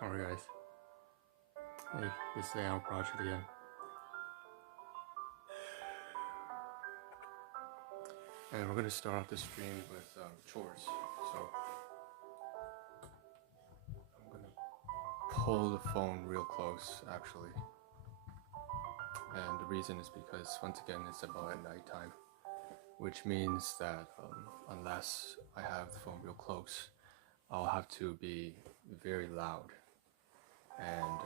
Alright guys, hey, this is Ahn Rho Project again. And we're going to start off the stream with chores. So I'm going to pull the phone real close actually. And the reason is because once again it's about at nighttime, which means that unless I have the phone real close, I'll have to be very loud and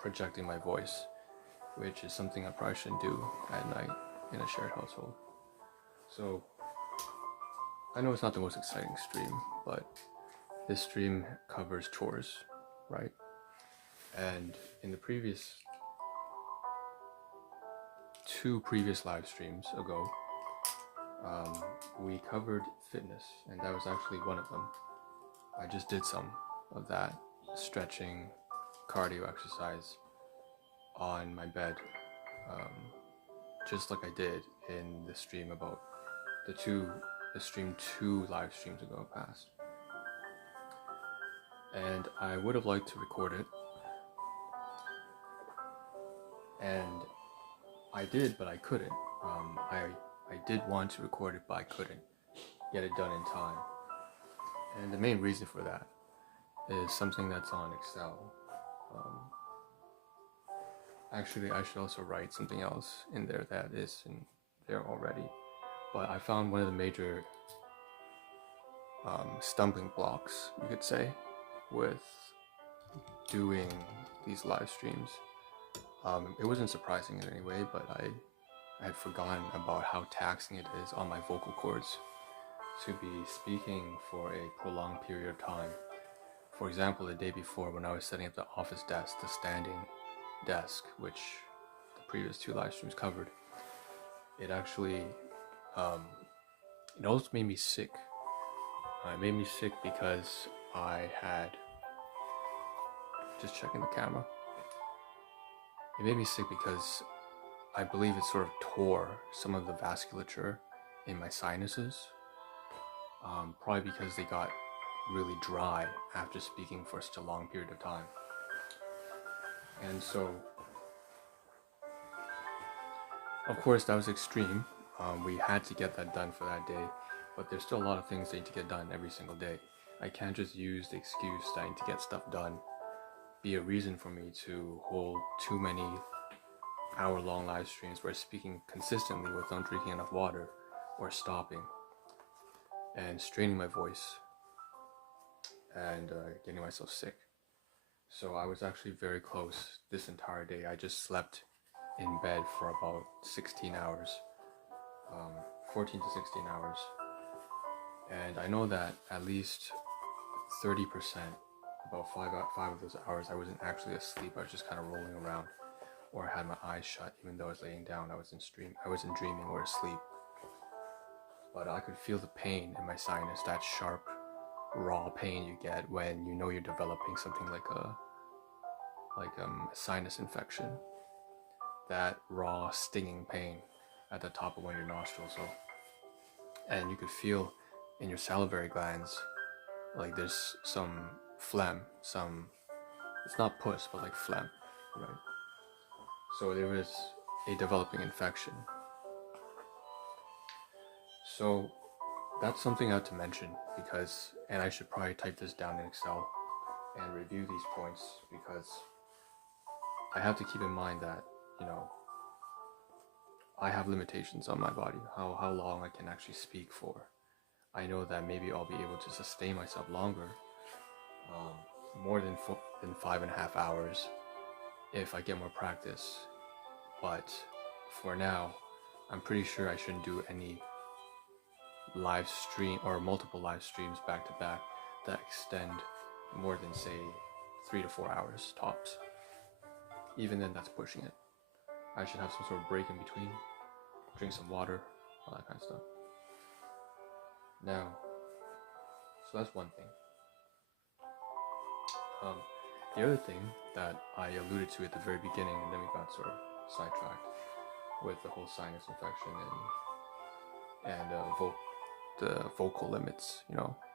projecting my voice, which is something I probably shouldn't do at night in a shared household. So I know it's not the most exciting stream, but this stream covers chores, right? And in the two previous live streams ago, we covered fitness, and that was actually one of them. I just did some of that stretching, cardio exercise on my bed, just like I did in the stream about the stream 2 live streams ago past. And I would have liked to record it, and I did, but I couldn't. I did want to record it, but I couldn't get it done in time. And the main reason for that is something that's on Excel. Actually, I should also write something else in there that is in there already. But I found one of the major stumbling blocks, you could say, with doing these live streams. It wasn't surprising in any way, but I had forgotten about how taxing it is on my vocal cords to be speaking for a prolonged period of time. For example, the day before when I was setting up the office desk, the standing desk, which the previous 2 live streams covered, it actually, it also made me sick. It made me sick because I had, just checking the camera, it made me sick because I believe it sort of tore some of the vasculature in my sinuses, probably because they got really dry after speaking for such a long period of time. And so, of course, that was extreme. We had to get that done for that day, but there's still a lot of things that need to get done every single day. I can't just use the excuse that I need to get stuff done be a reason for me to hold too many hour-long live streams where speaking consistently without drinking enough water or stopping and straining my voice and getting myself sick. So I was actually very close this entire day. I just slept in bed for about 16 hours, 14 to 16 hours. And I know that at least 30%, about 5 of those hours, I wasn't actually asleep. I was just kind of rolling around, or I had my eyes shut. Even though I was laying down, I wasn't dreaming or asleep. But I could feel the pain in my sinus, that sharp, raw pain you get when you know you're developing something like a sinus infection. That raw, stinging pain at the top of one of your nostrils. And you could feel in your salivary glands like there's some phlegm, it's not pus, but like phlegm, right? So there was a developing infection. So that's something I have to mention because, and I should probably type this down in Excel and review these points, because I have to keep in mind that, I have limitations on my body, how long I can actually speak for. I know that maybe I'll be able to sustain myself longer, more than 5.5 hours if I get more practice. But for now, I'm pretty sure I shouldn't do any live stream or multiple live streams back to back that extend more than, say, 3 to 4 hours tops. Even then, that's pushing it. I should have some sort of break in between, drink some water, all that kind of stuff. Now, so that's one thing. The other thing that I alluded to at the very beginning, and then we got sort of sidetracked with the whole sinus infection and the vocal limits,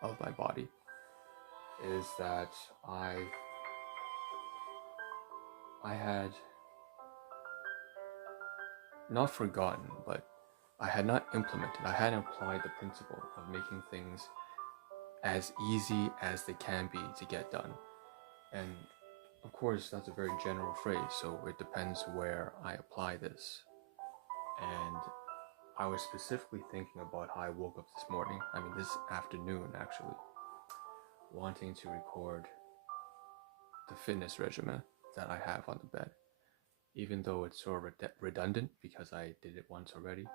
of my body, is that I I had not forgotten, but I had not implemented, I hadn't applied the principle of making things as easy as they can be to get done. And of course, that's a very general phrase, so it depends where I apply this. And I was specifically thinking about how I woke up this morning, this afternoon actually, wanting to record the fitness regimen that I have on the bed. Even though it's sort of redundant because I did it once already,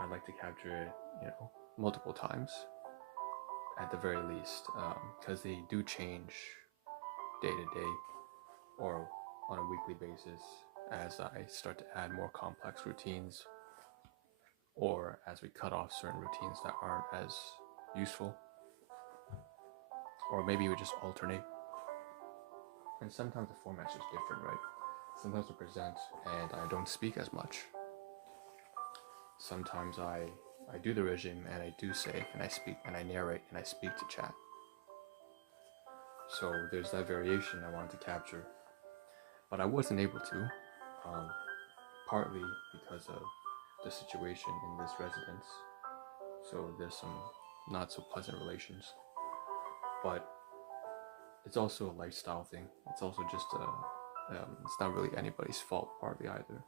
I'd like to capture it, multiple times at the very least, because they do change day to day or on a weekly basis as I start to add more complex routines, or as we cut off certain routines that aren't as useful, or maybe we just alternate. And sometimes the format's just different, right? Sometimes I present and I don't speak as much. Sometimes I do the regime and I do say and I speak and I narrate and I speak to chat. So there's that variation I wanted to capture, but I wasn't able to, partly because of the situation in this residence. So there's some not so pleasant relations, but it's also a lifestyle thing. It's also just it's not really anybody's fault partly either,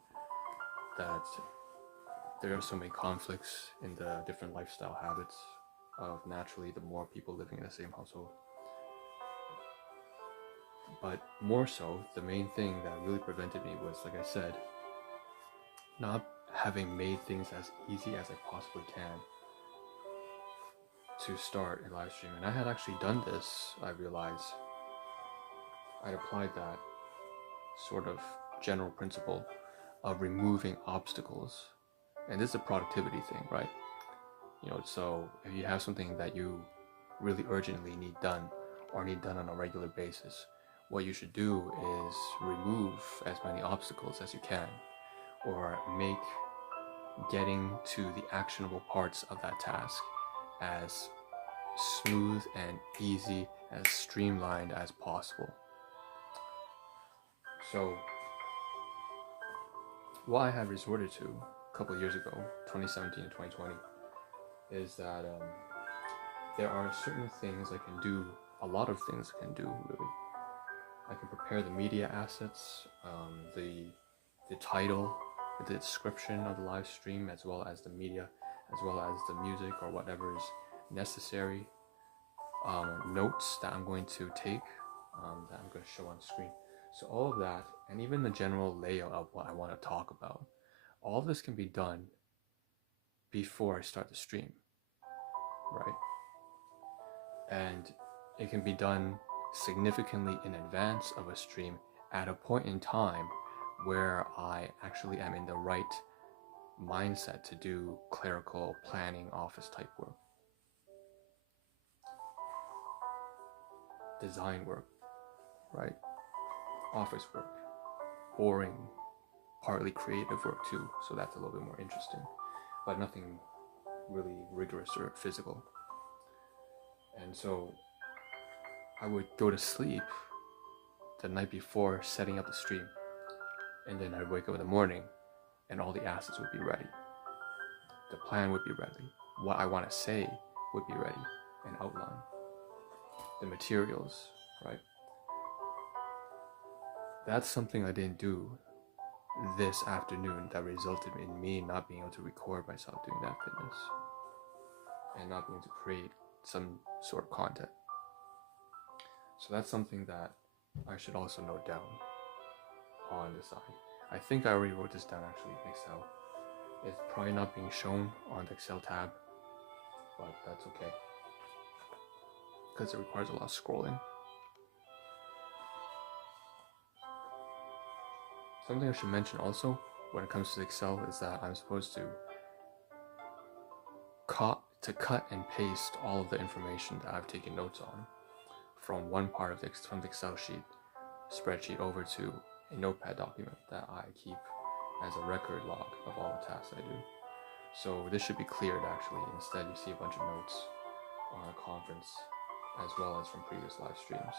that there are so many conflicts in the different lifestyle habits of naturally the more people living in the same household. But more so, the main thing that really prevented me was, like I said, not having made things as easy as I possibly can to start a live stream. And I had actually done this, I realized. I'd applied that sort of general principle of removing obstacles. And this is a productivity thing, right? So if you have something that you really urgently need done or need done on a regular basis, what you should do is remove as many obstacles as you can, or make getting to the actionable parts of that task as smooth and easy, as streamlined as possible. So what I had resorted to a couple of years ago, 2017 and 2020, is that there are certain things I can do, a lot of things I can do really. I can prepare the media assets, the title, the description of the live stream, as well as the media, as well as the music or whatever is necessary, notes that I'm going to take, that I'm going to show on screen. So all of that, and even the general layout of what I want to talk about, all of this can be done before I start the stream, right? And it can be done significantly in advance of a stream at a point in time where I actually am in the right mindset to do clerical planning office type work, design work, right? Office work, boring, partly creative work too, so that's a little bit more interesting, but nothing really rigorous or physical. And so I would go to sleep the night before setting up the stream, and then I'd wake up in the morning and all the assets would be ready. The plan would be ready. What I want to say would be ready and outlined. The materials, right? That's something I didn't do this afternoon that resulted in me not being able to record myself doing that fitness and not being able to create some sort of content. So that's something that I should also note down on the side. I think I already wrote this down actually in Excel. It's probably not being shown on the Excel tab, but that's okay, because it requires a lot of scrolling. Something I should mention also when it comes to Excel is that I'm supposed to cut and paste all of the information that I've taken notes on from one part of the Excel spreadsheet over to a notepad document that I keep as a record log of all the tasks I do. So this should be cleared actually. Instead you see a bunch of notes on a conference as well as from previous live streams.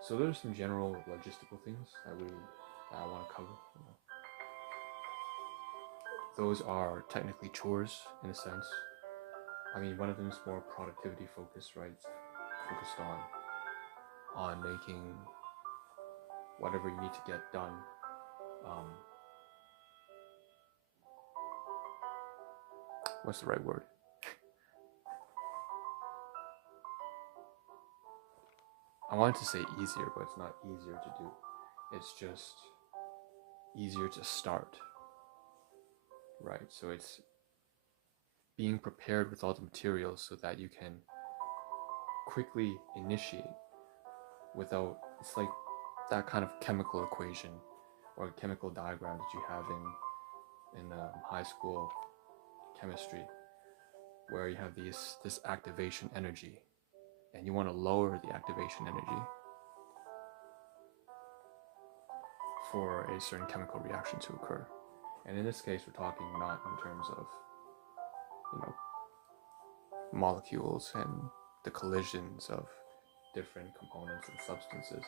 So there's some general logistical things that I want to cover. Those are technically chores in a sense. I mean, one of them is more productivity focused, right? It's focused on making whatever you need to get done. What's the right word? I wanted to say easier, but it's not easier to do. It's just easier to start, right? So it's being prepared with all the materials so that you can quickly initiate without, it's like that kind of chemical equation or chemical diagram that you have in high school chemistry, where you have this activation energy, and you want to lower the activation energy for a certain chemical reaction to occur. And in this case, we're talking not in terms of, molecules and the collisions of different components and substances.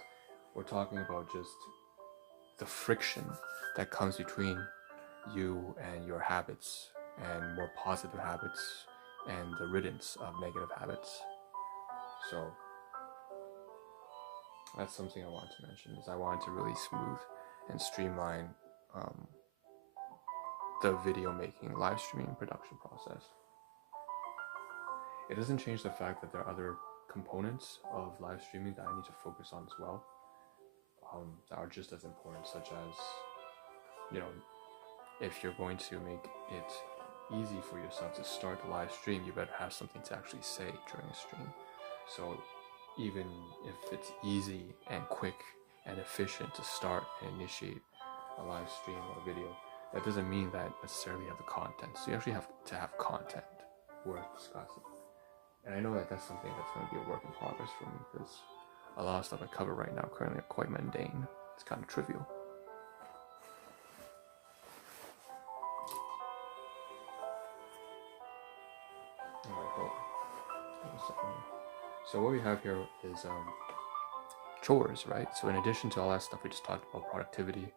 We're talking about just the friction that comes between you and your habits, and more positive habits, and the riddance of negative habits. So that's something I wanted to mention, is I wanted to really smooth and streamline the video making, live streaming, production process. It doesn't change the fact that there are other components of live streaming that I need to focus on as well, that are just as important, such as, if you're going to make it easy for yourself to start the live stream, you better have something to actually say during a stream. So even if it's easy and quick and efficient to start and initiate a live stream or a video, that doesn't mean that necessarily you have the content. So you actually have to have content worth discussing. And I know that that's something that's going to be a work in progress for me, because a lot of stuff I cover right now currently are quite mundane. It's kind of trivial. So what we have here is chores, right? So in addition to all that stuff we just talked about, productivity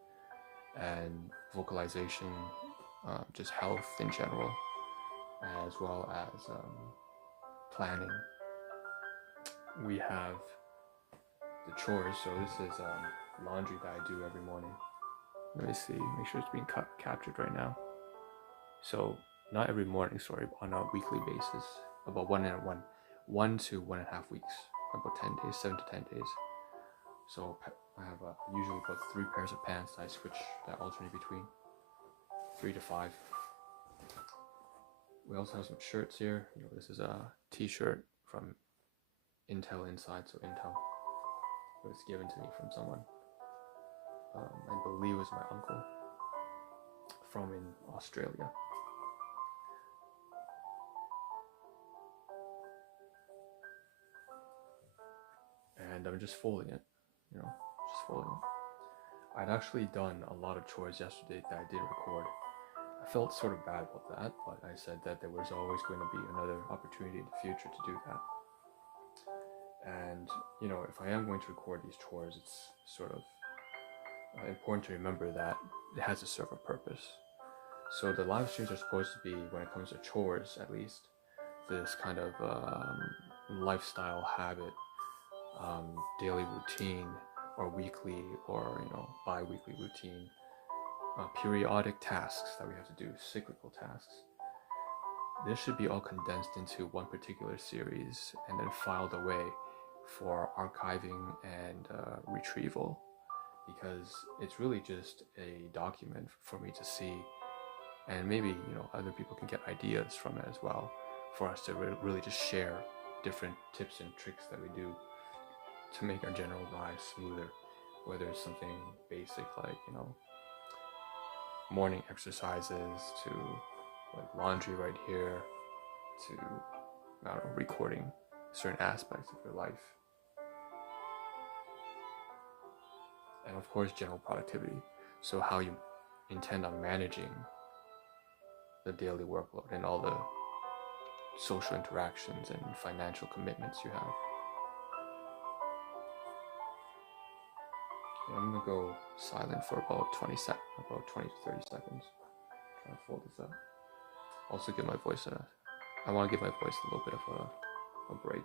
and vocalization, just health in general, as well as planning, we have the chores. So this is laundry that I do every morning. Let me see, make sure it's being captured right now. So not every morning, sorry, on a weekly basis, about 1 to 1.5 weeks, about 10 days, 7 to 10 days. So I have usually about 3 pairs of pants that I alternate between, 3 to 5. We also have some shirts here. This is a t-shirt from Intel Inside, so Intel. It was given to me from someone. I believe it was my uncle from in Australia. And I'm just folding it, just folding it. I'd actually done a lot of chores yesterday that I didn't record. I felt sort of bad about that, but I said that there was always going to be another opportunity in the future to do that. And, if I am going to record these chores, it's sort of important to remember that it has to serve a purpose. So the live streams are supposed to be, when it comes to chores at least, this kind of lifestyle habit, daily routine, or weekly or bi-weekly routine, periodic tasks that we have to do, cyclical tasks. This should be all condensed into one particular series and then filed away for archiving and retrieval, because it's really just a document for me to see, and maybe other people can get ideas from it as well, for us to really just share different tips and tricks that we do to make our general lives smoother, whether it's something basic like morning exercises, to like laundry right here, to recording certain aspects of your life, and of course general productivity. So how you intend on managing the daily workload and all the social interactions and financial commitments you have. I'm gonna go silent for about 20 to 30 seconds. Try to fold this up. Also give my voice I want to give my voice a little bit of a break.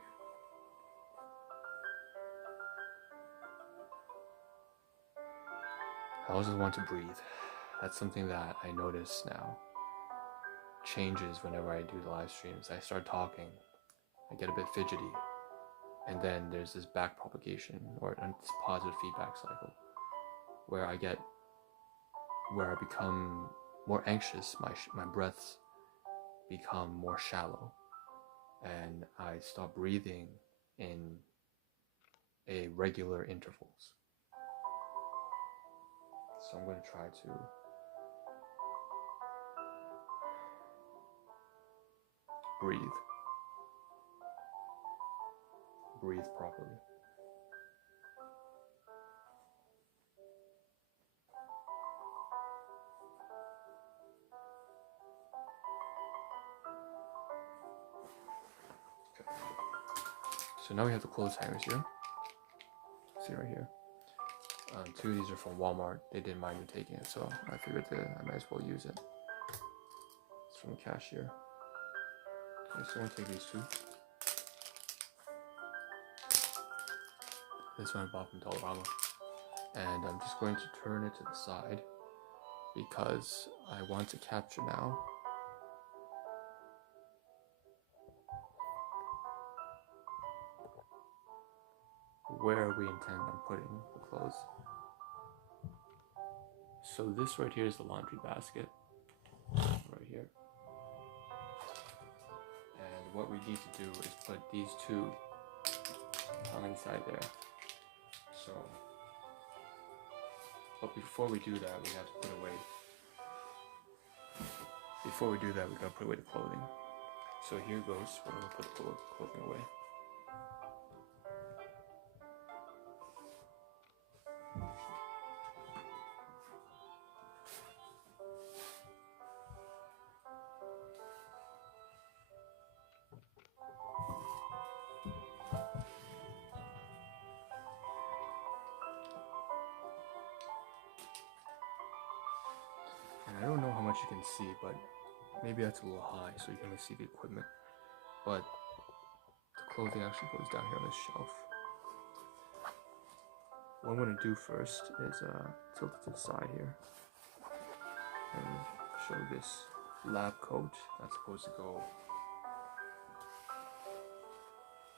I also want to breathe. That's something that I notice now changes whenever I do the live streams. I start talking, I get a bit fidgety, and then there's this back propagation or this positive feedback cycle where I become more anxious. My breaths become more shallow, and I stop breathing in a regular intervals. So I'm going to try to breathe properly. Okay. So now we have the clothes hangers here. See right here. Two of these are from Walmart. They didn't mind me taking it, so I figured that I might as well use it. It's from the cashier. Okay, so I'm going to take these two. This one I bought from Dollarama. And I'm just going to turn it to the side because I want to capture now where we intend on putting the clothes. So this right here is the laundry basket, right here. And what we need to do is put these two on inside there. So, but before we do that, we have to put away. Before we do that, we gotta put away the clothing. So here goes. We're gonna put the clothing away. I don't know how much you can see, but maybe that's a little high so you can see the equipment. But the clothing actually goes down here on this shelf. What I'm going to do first is tilt it to the side here and show this lab coat that's supposed to go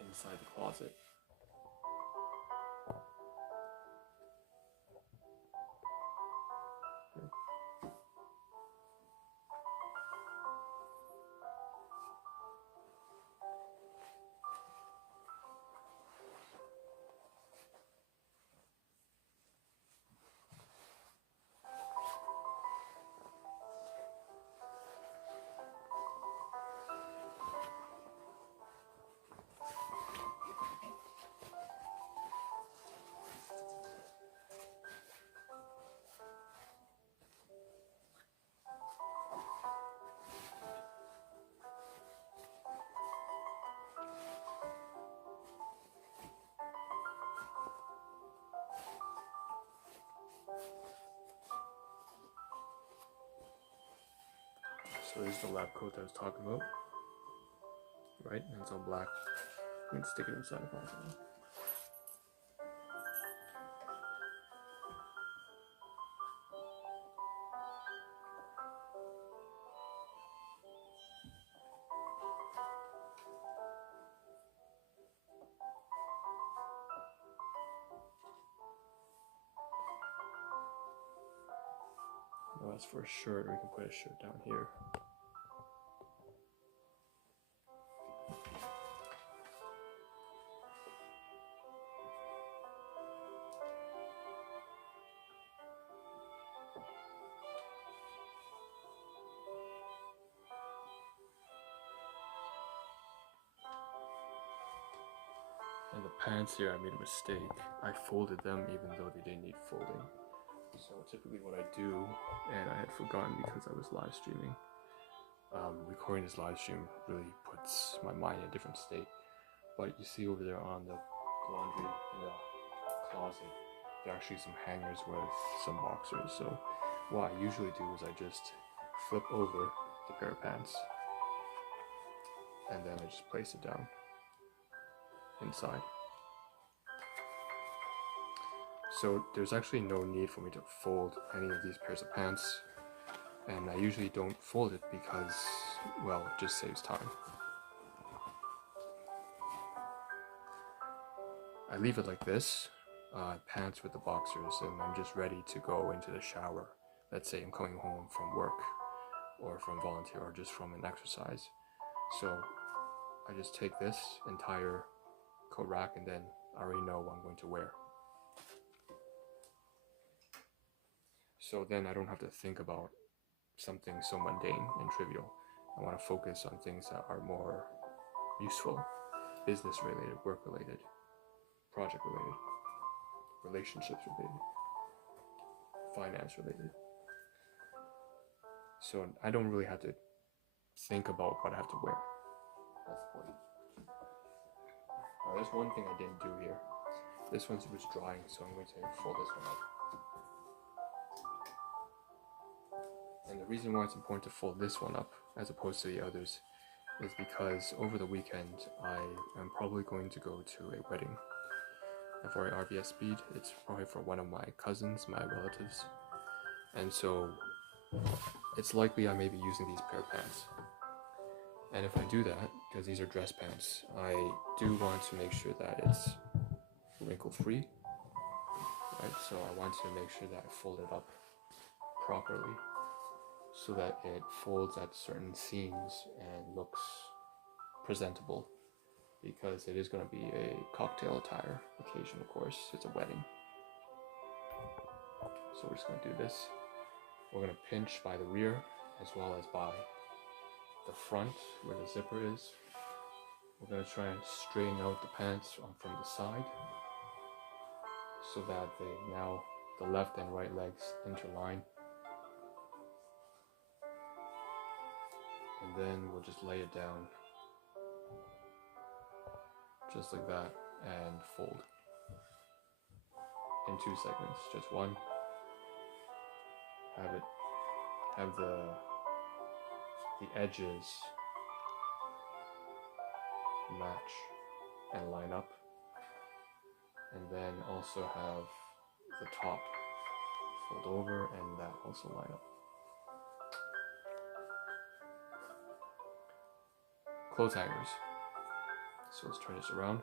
inside the closet. So this is the lab coat that I was talking about, right? And it's all black. I'm going to stick it inside the closet. Now as for a shirt, we can put a shirt down here. And the pants here, I made a mistake. I folded them even though they didn't need folding. So typically what I do, and I had forgotten because I was live streaming, recording this live stream really puts my mind in a different state. But you see over there on the laundry in the closet, there are actually some hangers with some boxers. So what I usually do is I just flip over the pair of pants and then I just place it down inside. So there's actually no need for me to fold any of these pairs of pants, and I usually don't fold it because, well, it just saves time. I leave it like this, pants with the boxers, and I'm just ready to go into the shower. Let's say I'm coming home from work or from volunteer or just from an exercise. So I just take this entire coat rack and then I already know what I'm going to wear. So then I don't have to think about something so mundane and trivial. I want to focus on things that are more useful, business related, work related, project related, relationships related, finance related. So I don't really have to think about what I have to wear. That's the point. There's one thing I didn't do here. This one was drying, so I'm going to fold this one up. And the reason why it's important to fold this one up as opposed to the others is because over the weekend I am probably going to go to a wedding. I've already RBSB'd. It's probably for one of my cousins, my relatives. And so it's likely I may be using these pair of pants. And if I do that, because these are dress pants, I do want to make sure that it's wrinkle free, right? So I want to make sure that I fold it up properly so that it folds at certain seams and looks presentable, because it is going to be a cocktail attire occasion, of course. It's a wedding. So we're just going to do this. We're going to pinch by the rear as well as by the front where the zipper is. We're going to try and straighten out the pants from the side so that now the left and right legs interline. And then we'll just lay it down just like that and fold in 2 segments. Just one. Have the edges match and line up, and then also have the top fold over and that also line up. Clothes hangers. So let's turn this around.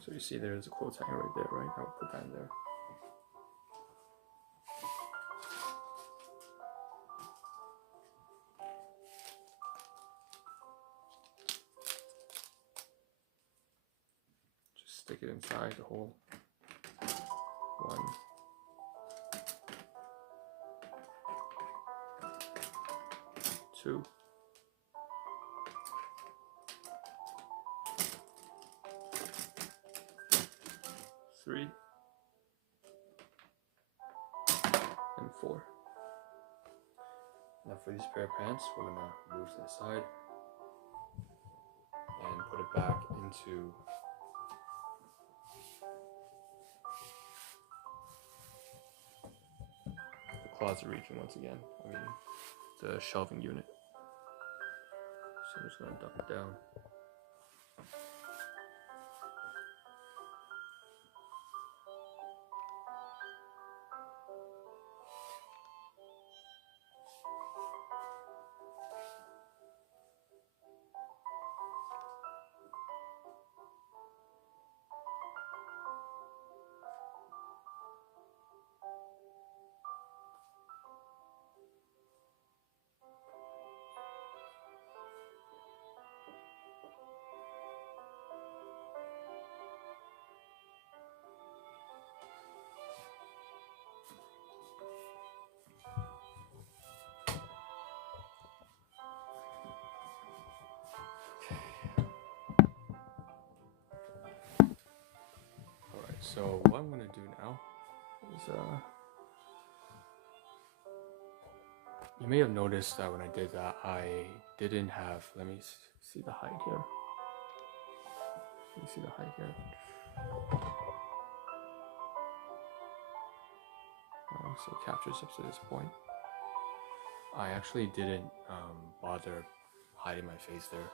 So you see there's a clothes hanger right there, right? I'll put that in there. Just stick it inside the hole. 1, 2, 3, and 4. Now for these pair of pants, we're going to move to the side and put it back into the closet region once again. I mean, the shelving unit. So I'm just going to dump it down. So what I'm going to do now is You may have noticed that when I did that, I didn't have, let me see the height here. You see the height here. So it captures up to this point. I actually didn't bother hiding my face there.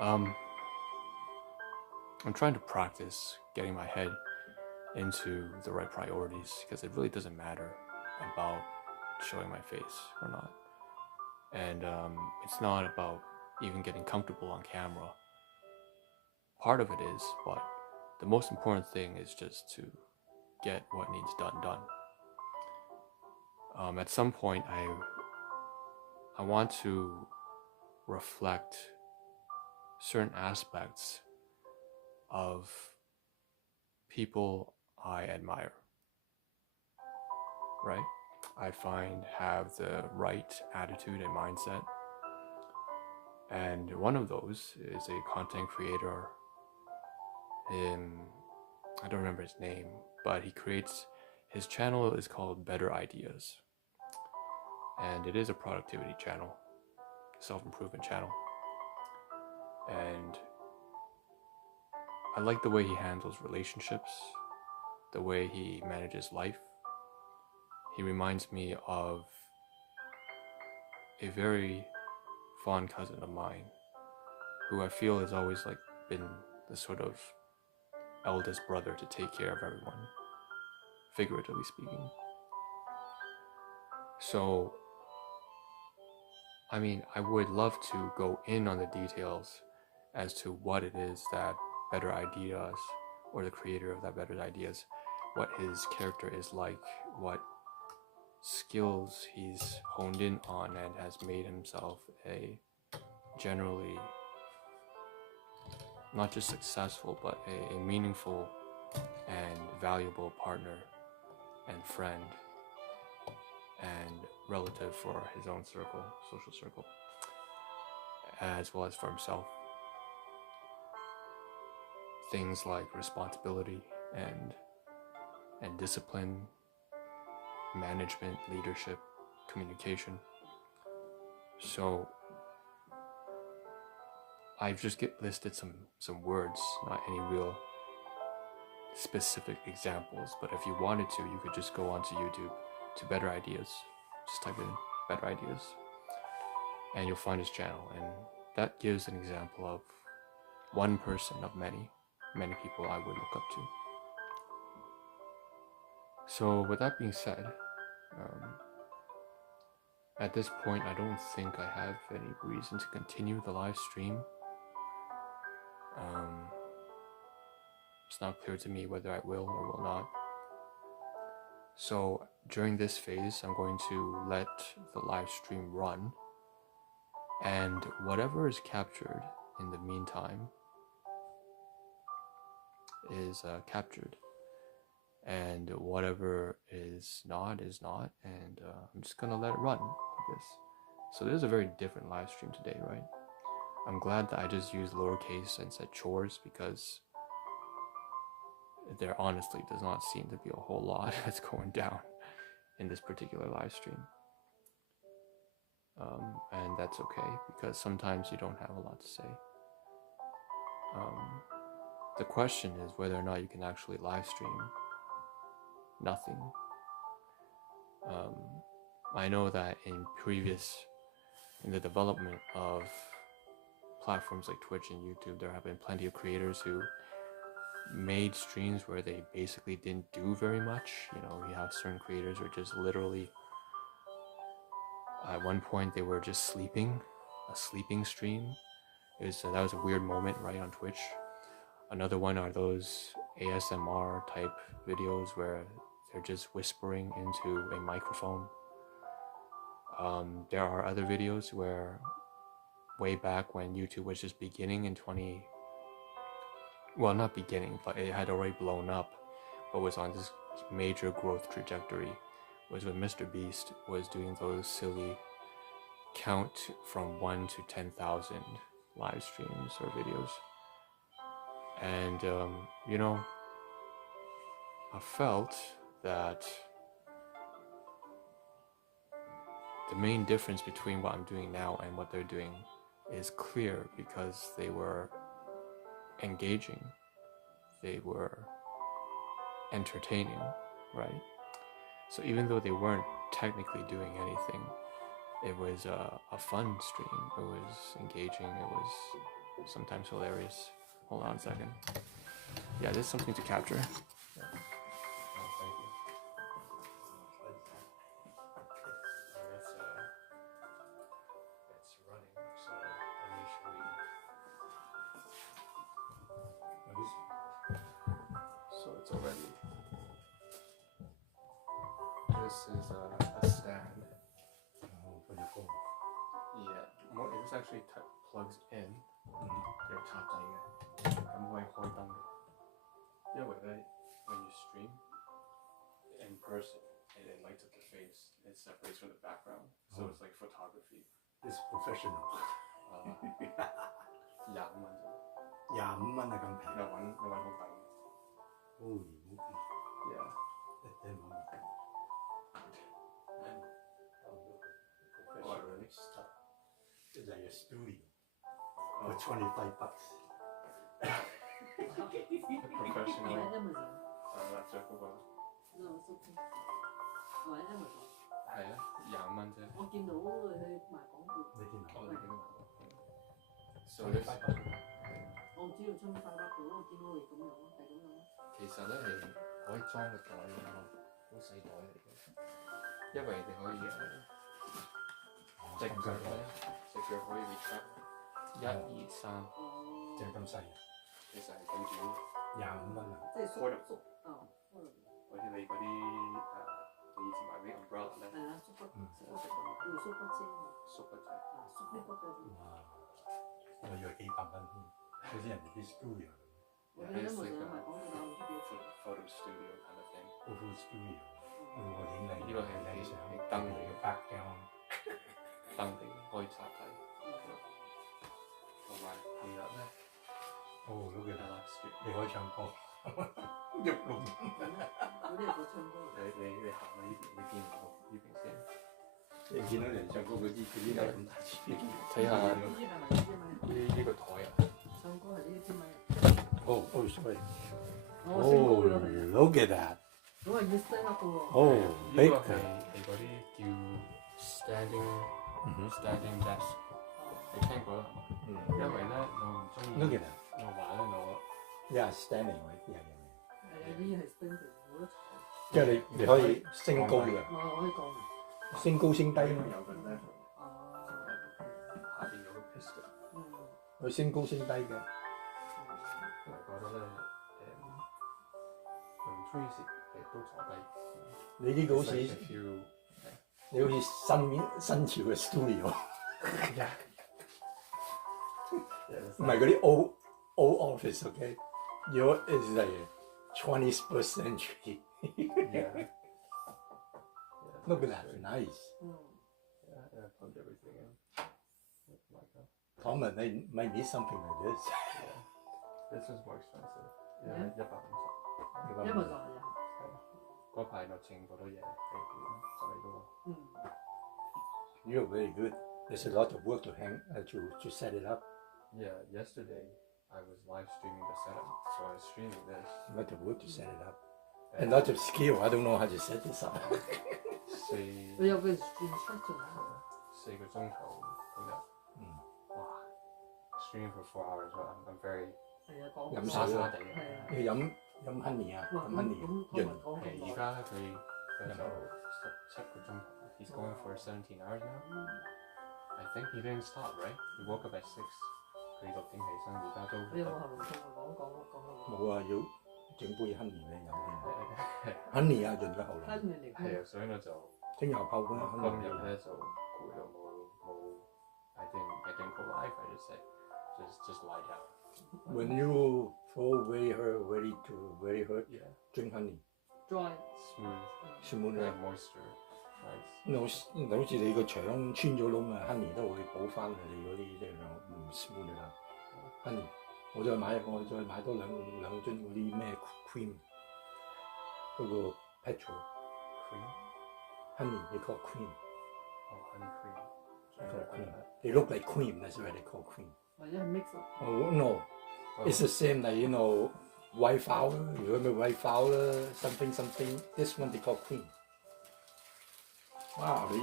I'm trying to practice getting my head into the right priorities, because it really doesn't matter about showing my face or not. And it's not about even getting comfortable on camera. Part of it is, but the most important thing is just to get what needs done. At some point, I want to reflect certain aspects of people I admire, right? I find have the right attitude and mindset. And one of those is a content creator I don't remember his name, but his channel is called Better Ideas. And it is a productivity channel, self-improvement channel. And I like the way he handles relationships, the way he manages life. He reminds me of a very fond cousin of mine, who I feel has always been the sort of eldest brother to take care of everyone, figuratively speaking. So, I mean, I would love to go in on the details as to what it is that Better Ideas, or the creator of that Better Ideas, what his character is like, what skills he's honed in on and has made himself a generally not just successful, but a meaningful and valuable partner and friend and relative for his own circle, social circle, as well as for himself. Things like responsibility and discipline, management, leadership, communication. So I've just listed some words, not any real specific examples, but if you wanted to, you could just go onto YouTube to Better Ideas, just type in Better Ideas, and you'll find his channel, and that gives an example of one person of many people I would look up to. So with that being said, at this point I don't think I have any reason to continue the live stream. It's not clear to me whether I will or will not. So during this phase, I'm going to let the live stream run, and whatever is captured in the meantime is captured, and whatever is not, and I'm just gonna let it run like this. So this is a very different live stream today, right? I'm glad that I just used lowercase and said chores, because there honestly does not seem to be a whole lot that's going down in this particular live stream. And that's okay, because sometimes you don't have a lot to say. The question is whether or not you can actually live stream nothing. I know that in the development of platforms like Twitch and YouTube, there have been plenty of creators who made streams where they basically didn't do very much. You know, you have certain creators who are just literally, at one point they were just sleeping, a sleeping stream. That was a weird moment, right, on Twitch. Another one are those ASMR type videos where they're just whispering into a microphone. There are other videos where, way back when YouTube was just beginning in not beginning, but it had already blown up, but was on this major growth trajectory, was when Mr. Beast was doing those silly count from 1 to 10,000 live streams or videos. And, you know, I felt that the main difference between what I'm doing now and what they're doing is clear because they were engaging, they were entertaining, right? So even though they weren't technically doing anything, it was a fun stream. It was engaging. It was sometimes hilarious. Hold on a second. Yeah, there's something to capture. Yeah. Oh, thank you. That's running. So let me show you. So it's already. This is a stand. For your phone. Yeah, this actually plugs in. Your top thing. When you stream in person, it lights up the face. It separates from the background, so it's like photography. It's professional. 25蚊啫。25蚊啊，咁平。你揾好抵。Holy moly. Yeah. Oh, really? Stuff. It's like a studio for $25. Professional. Amazon. 立着嗰個。No, it's okay. 我喺 Amazon。係啊，25蚊啫。我見到佢去賣廣告。你見到？你見到。So 25this。我唔知道25到，我見到佢咁樣咯，係咁樣咯。其實咧係可以裝個袋嘅，好細袋嚟嘅，因為你可以隻腳可以 retract 1、2、3，就係咁細。其實係幾短25蚊啊！即係縮好似你嗰啲你以前買啲 umbrella 咧，係啦，縮骨精，縮骨仔，縮啲骨嗰啲。哇！我以為幾百蚊添，好似人哋啲 studio。我哋 Amazon 賣廣告但我唔知幾錢。Photo studio kind of thing。Photo studio。我影你。呢個係燈嚟嘅 background。燈嚟嘅，可以插睇。同埋琴日咧。哦，都幾得啦！你可以唱歌，喐龍。嗰啲係個唱歌。你行喺呢邊，你見唔到呢邊先？你見到人唱歌嗰啲有咁大支？睇下呢個台啊！唱歌係呢啲咪？哦，sorry。Oh, look at that！ 嗰個要 stand up 嘅喎。哦，呢個係你嗰啲叫 standing desk， 你聽過啦？因為咧我唔中意。Look at that！ 我話咧我 Yeah standing 嗰啲係嘅。係啊，呢啲係 standing，冇得坐。即係你可以升高嘅。我可以降。升高升低啊嘛。有個咧，下邊有個 piston。佢升高升低嘅。我覺得咧唔中意時都坐低。你呢個好似你好似新潮嘅 studio。唔係嗰啲 old office, okay? Yours is like 21st century. Yeah. Look at that, nice. Yeah, I plugged everything in. Tom, they might need something like this. Yeah. This is more expensive. Yeah, 150。因為就係嗰排我整嗰多嘢喺邊，就係嗰個。You're very good. There's a lot of work to set it up. Yeah, yesterday I was live streaming the setup, so I was streaming this. A lot of work to set it up. And a lot of skill. I don't know how to set this up. 你有個 instruction 4個鐘頭咁樣。哇 ！Streaming for 4 hours, I'm very 係啊，講飲沙水啊，地。要飲 honey 啊，飲 honey 潤。而家佢就17個鐘頭。He's going for 17 hours now. I think he didn't stop, right? He woke up at 6. 佢6點起身，而家都。你有冇喉嚨痛啊？講。冇啊，要整杯 honey 俾你飲添。honey 啊，潤嘅喉嚨。係啊，所以我就聽日泡杯 honey。今日咧就攰到冇。I didn't go live. I just said just lie down. When you feel very hurt, Yeah. drink honey. Dry. Smooth. Yeah, moisture. Nice. 好似你個腸穿咗窿啊 ，honey 都會補翻你嗰啲即係唔 smooth 啦。honey， 我再買多兩樽嗰啲咩 cream， 嗰個 petrol cream honey 你講 cream。Oh, honey cream. They call cream. They look like cream. That's why they call cream. 或者係 mix 啊。 Oh no, it's the same like white flour. You remember white flour? Something. This one they call cream. Wow, they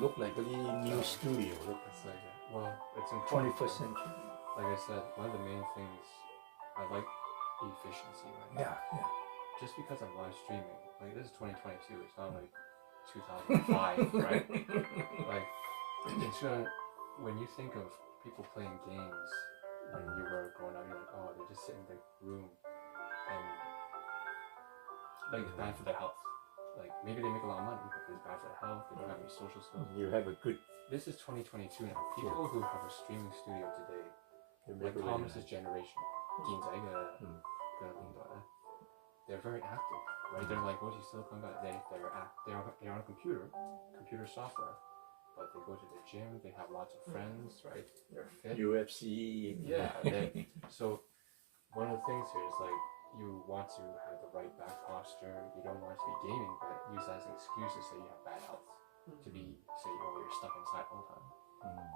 look like a new studio. Look, It's like well, it's in 21st century. Like I said, one of the main things I like efficiency, right? Yeah. Just because I'm live streaming, like this is 2022. It's not like 2005, right? Like it's when you think of people playing games when you were growing up, you're like, oh, they just sit in the room and like it's bad for their health. Like maybe they make a lot of money, but it's bad for their health. They don't have any social skills. You have a good. This is 2022 now. People who have a streaming studio today, like Thomas's generation, 現仔嘅年代咧, they're very active, right? They're like, what you still come back? They're on a computer software, but they go to the gym. They have lots of friends, right? They're fit. UFC. Yeah. So one of the things here is like you want to have the right back posture. You don't want to be gaming, but use that as an excuse to say you have bad health. To be say, oh, you're stuck inside all the time,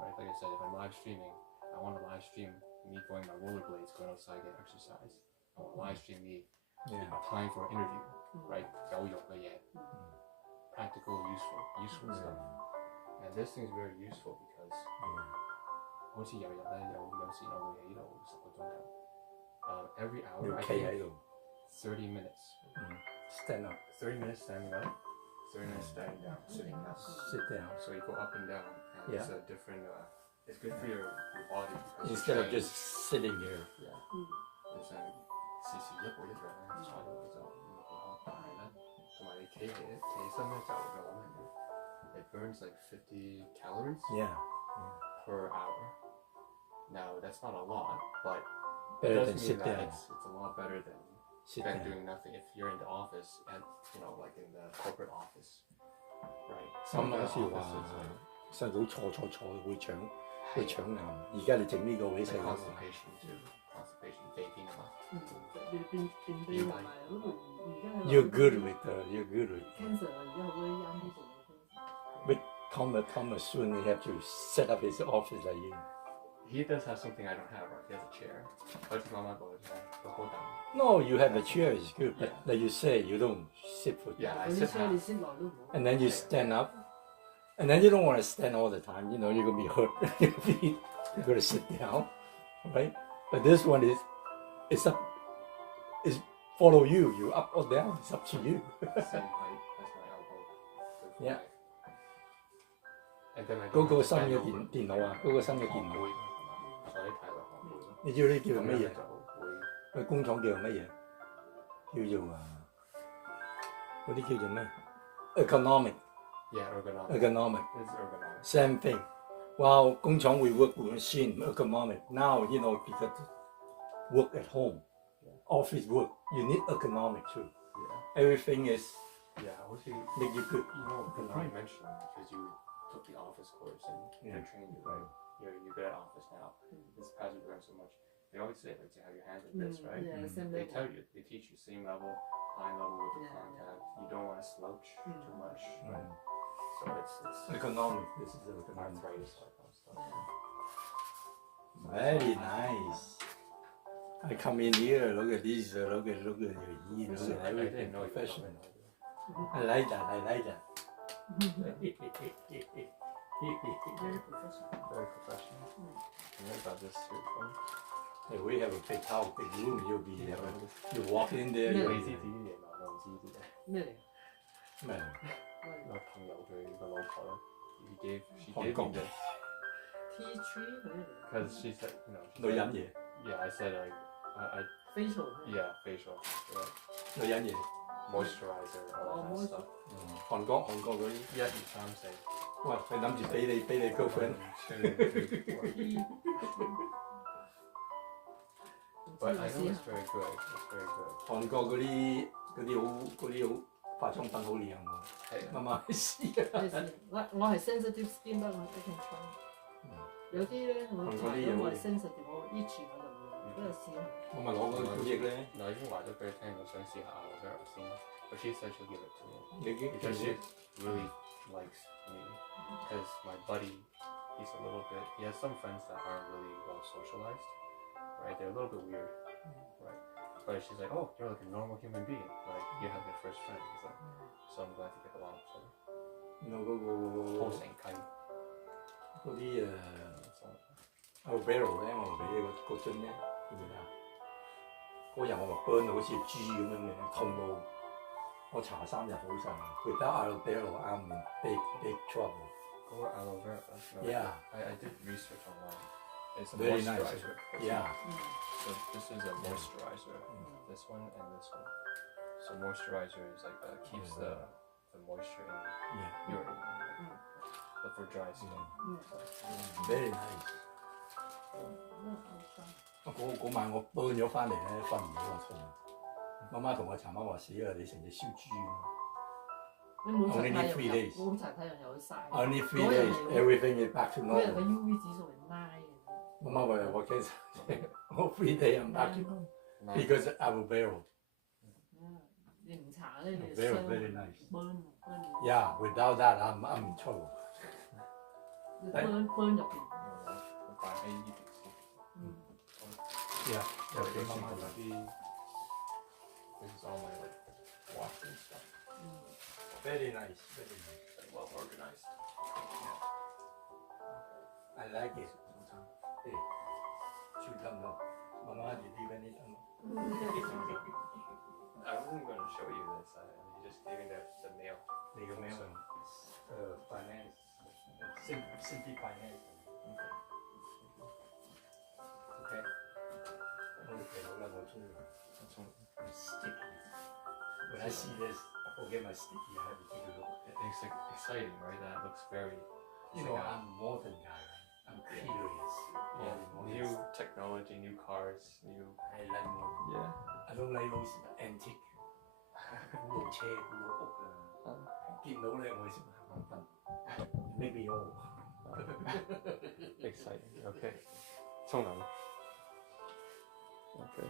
right? Like I said, if I'm live streaming, I want to live stream me going my rollerblades, going outside, get exercise. I want to live stream me applying for an interview, right? 有用嘅嘢, practical, useful stuff. And this thing is very useful because 好似有時我會喺度10個鐘頭. Every hour I think 30 minutes. Stand up. 30 minutes standing up. 30 minutes standing down, sitting down. Sit down. So you go up and down, and it's a different. It's good for your body because instead of just sitting here. Yeah. 你想試一步一樣咧，坐喺度就唔會好大啦。同埋你企身咧就it burns like 50 calories. Yeah. Per hour. Now that's not a lot, but better it than does sit mean that down. It's a lot better than doing nothing. If you're in the office and like in the corporate office, right? Some offices like 細佬坐會搶眼。而家你整呢個位細佬。constipation too. Constipation 肥啲啊嘛。便秘同埋嗰度而家 You're good with cancer 而家好多啲啱啲做嘅 cancer。 With Thomas soon he have to set up his office like you. He does have something I don't have, right? He has a chair. 好似媽媽講嘅個好大。No, you have a chair is good, but like you say, you don't sit for. Yeah, I sit half. And then you stand up, and then you don't want to stand all the time. You're gonna be hurt your feet. You're gonna sit down, right? But this one it's follow you. You up or down. It's up to you. Same height as my elbow. Yeah. And then I 嗰個新嘅電腦啊，嗰個新嘅電腦。所以睇落我會。你知道呢叫做乜嘢？佢工廠叫做乜嘢？叫做嗰啲叫做咩 ？Economic。Yeah, ergonomic. Ergonomic. It's ergonomic. Same thing. Well, 工廠會 work with machine ergonomic. Now because work at home, office work, you need ergonomic too. Yeah. Everything is also make you good. You probably mentioned because you took the office course and they trained you, right? You're good at office now. This past you learned so much. They always say like to have your hands like this, right? Yeah, same they level. tell you, they teach you same level, eye level with the contact. You don't want to slouch too much, right? So it's Ergonomic. This is ergonomic. arthritis type of stuff. Very nice. I come in here, look at this, look at your ear, look at I everything didn't know professional. You I like that. Very professional. Very professional. And what about this here phone? Hey, we have a big house, big room. You'll be you walk in there. Yeah. 你知啲嘢嘛？我唔知啲嘢。咩嚟？Man, 我朋友佢個老婆咧，she gave Hong Kong. me this Tea tree 嗰啲嚟。 because she said she 女 said, 人嘢， yeah, I said I facial yeah facial right? 女人嘢。 moisturizer all that kind of stuff. 韓國嗰啲， 1, 2, 3, 4. 喂，佢諗住俾你 girlfriend。 1, 2, 3, 4. But I know it's very good. It's very good. 韓國嗰啲好化妝品好靚喎，媽媽試啊！我係 sensitive skin 不過我 can try。有啲咧我係 sensitive，我 itchy 我就會嗰個試下。我咪攞嗰個液咧，我已經話咗俾佢聽，我想試下我先。But she said she'll give it to me. You give Because she really likes me because my buddy, he's a little bit. He has some friends that aren't really well socialized, right? They're a little bit weird, right? But she's like, oh, you're like a normal human being. Like you have your first friend. He's like, so I'm glad to get along. So 然後好成契。嗰啲Alvaro 咧，我俾你個樽咧，記唔記得啊？嗰日我咪 burn 到好似豬咁樣嘅，痛到我搽3日好晒。Without Alvaro, I'm in big trouble. 嗰個 aloe vera. Yeah. I did research online. It's a Very moisturizer. nice. Yeah. So this is a moisturizer. This one and this one. So moisturizer is like keeps the moisture in your but for dry skin. Very nice. 嗰晚我 burn 咗翻嚟咧，瞓唔到啊，痛。媽媽同我查媽話死啦，你成隻燒豬咁。你冇搽 Only 太陽 3 油， days. 冇搽太陽油去曬。Only 3 days, everything is back to 嗰日個 normal. UV 指數係9嘅。媽媽話我其實我 3 days I'm back to normal because Alvaro. 你唔搽咧，你 Very nice. burn Yeah, without that I'm in trouble. burn 入邊。擺喺呢條先。Yeah. 有啲媽媽有啲 This is all my like washing stuff. Very nice, very nice. Like, well organized. I like it. Hey, shoot them up. Mama, did you leave anything? I wasn't going to show you this. He just gave me the mail. Legal mail. Finance. Simply finance. Okay. Okay, hold on, what's on That's one. sticky. When I see this, I forget my sticky. I have to take a look. It's like exciting, right? That looks very. You know, I'm a modern guy, right? I'm curious. Yeah. New technology, new cars, new. I like modern. Yeah. I don't like those antique. 古老車、古老屋啊，見到咧我先行眼瞓。Maybe all. Exciting. Okay. 沖涼。Okay.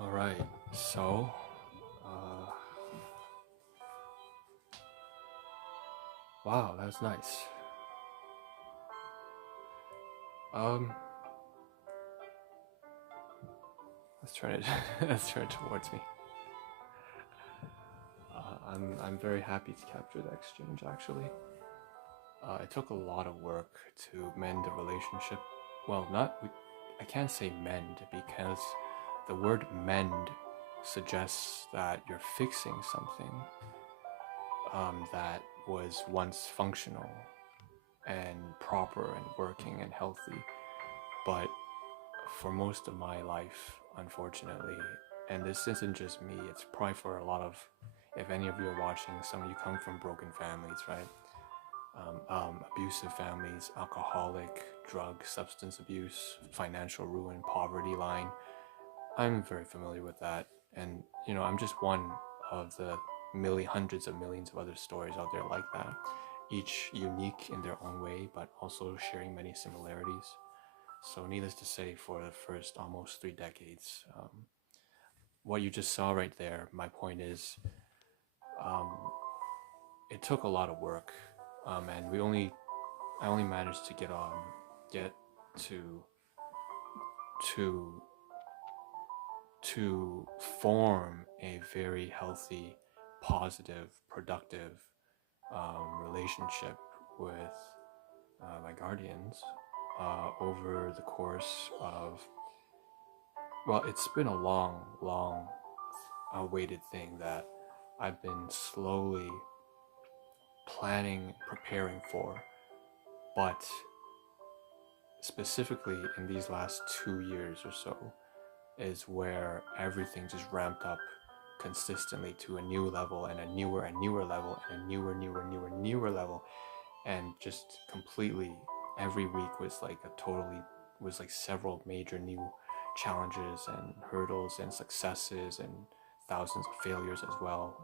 All right. So, wow, that's nice. Let's turn it towards me. I'm very happy to capture the exchange. Actually, it took a lot of work to mend the relationship. Well, I can't say mend because the word mend suggests that you're fixing something that was once functional and proper and working and healthy, but for most of my life, unfortunately, and this isn't just me, it's probably for a lot of, if any of you are watching, some of you come from broken families, right? Abusive families, alcoholic, drug, substance abuse, financial ruin, poverty line. I'm very familiar with that, and you know, I'm just one of the hundreds of millions of other stories out there like that, each unique in their own way, but also sharing many similarities. So needless to say, for the first almost 3 decades, what you just saw right there, my point is, it took a lot of work, and I only managed to get to form a very healthy, positive, productive relationship with my guardians over the course of, well, it's been a long awaited thing that I've been slowly planning, preparing for, but specifically in these last 2 years or so is where everything just ramped up consistently to a new level and a newer level and a newer level, and just completely every week was like several major new challenges and hurdles and successes and thousands of failures as well.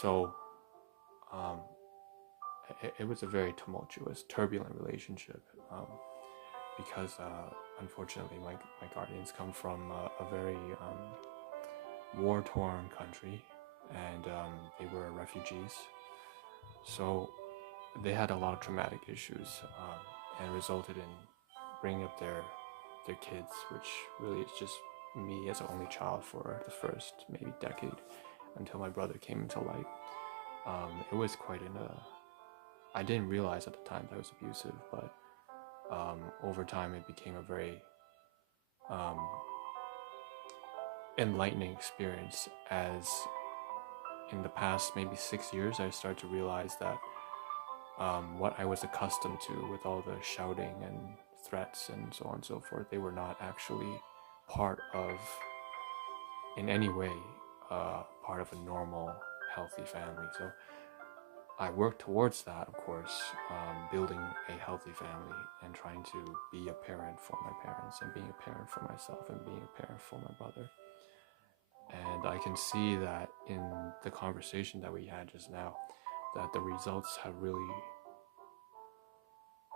So it was a very tumultuous, turbulent relationship, because unfortunately my guardians come from a very war-torn country, and they were refugees. So they had a lot of traumatic issues, and resulted in bringing up their kids, which really is just me as an only child for the first maybe decade until my brother came into light. It was quite I didn't realize at the time that it was abusive, but over time it became a very enlightening experience, as in the past maybe 6 years I started to realize that what I was accustomed to with all the shouting and threats and so on and so forth, they were not actually part of, in any way, part of a normal, healthy family. So I worked towards that, of course, building a healthy family and trying to be a parent for my parents and being a parent for myself and being a parent for my brother. And I can see that in the conversation that we had just now, that the results have really,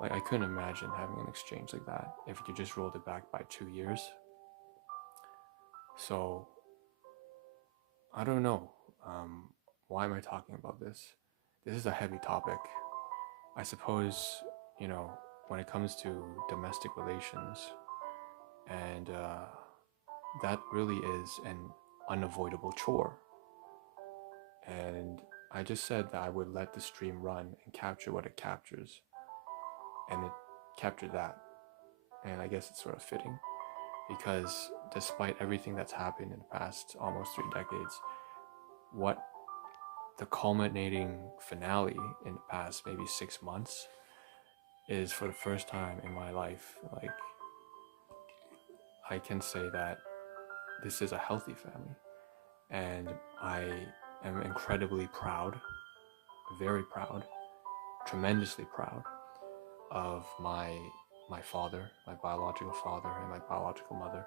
like, I couldn't imagine having an exchange like that if you just rolled it back by 2 years. So I don't know. Why am I talking about this? This is a heavy topic. I suppose, when it comes to domestic relations, and that really is an unavoidable chore. And I just said that I would let the stream run and capture what it captures, and it captured that. And I guess it's sort of fitting, because despite everything that's happened in the past almost 3 decades, what the culminating finale in the past maybe 6 months is, for the first time in my life, like, I can say that this is a healthy family, and I am incredibly proud, very proud, tremendously proud of my father, my biological father, and my biological mother.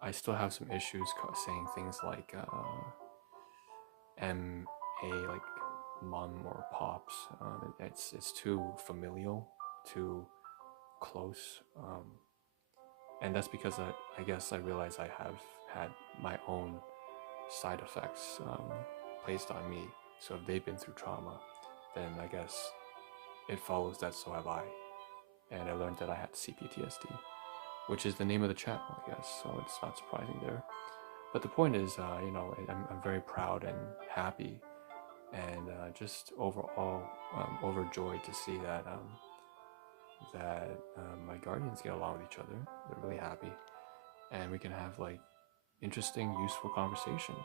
I still have some issues saying things like M.A., like mom or pops. It's too familial, too close, and that's because I guess I realize I have had my own side effects placed on me. So if they've been through trauma, then I guess it follows that so have I. And I learned that I had CPTSD, which is the name of the channel, I guess, so it's not surprising there. But the point is, I'm very proud and happy, and just overall overjoyed to see that my guardians get along with each other. They're really happy, and we can have like interesting, useful conversation.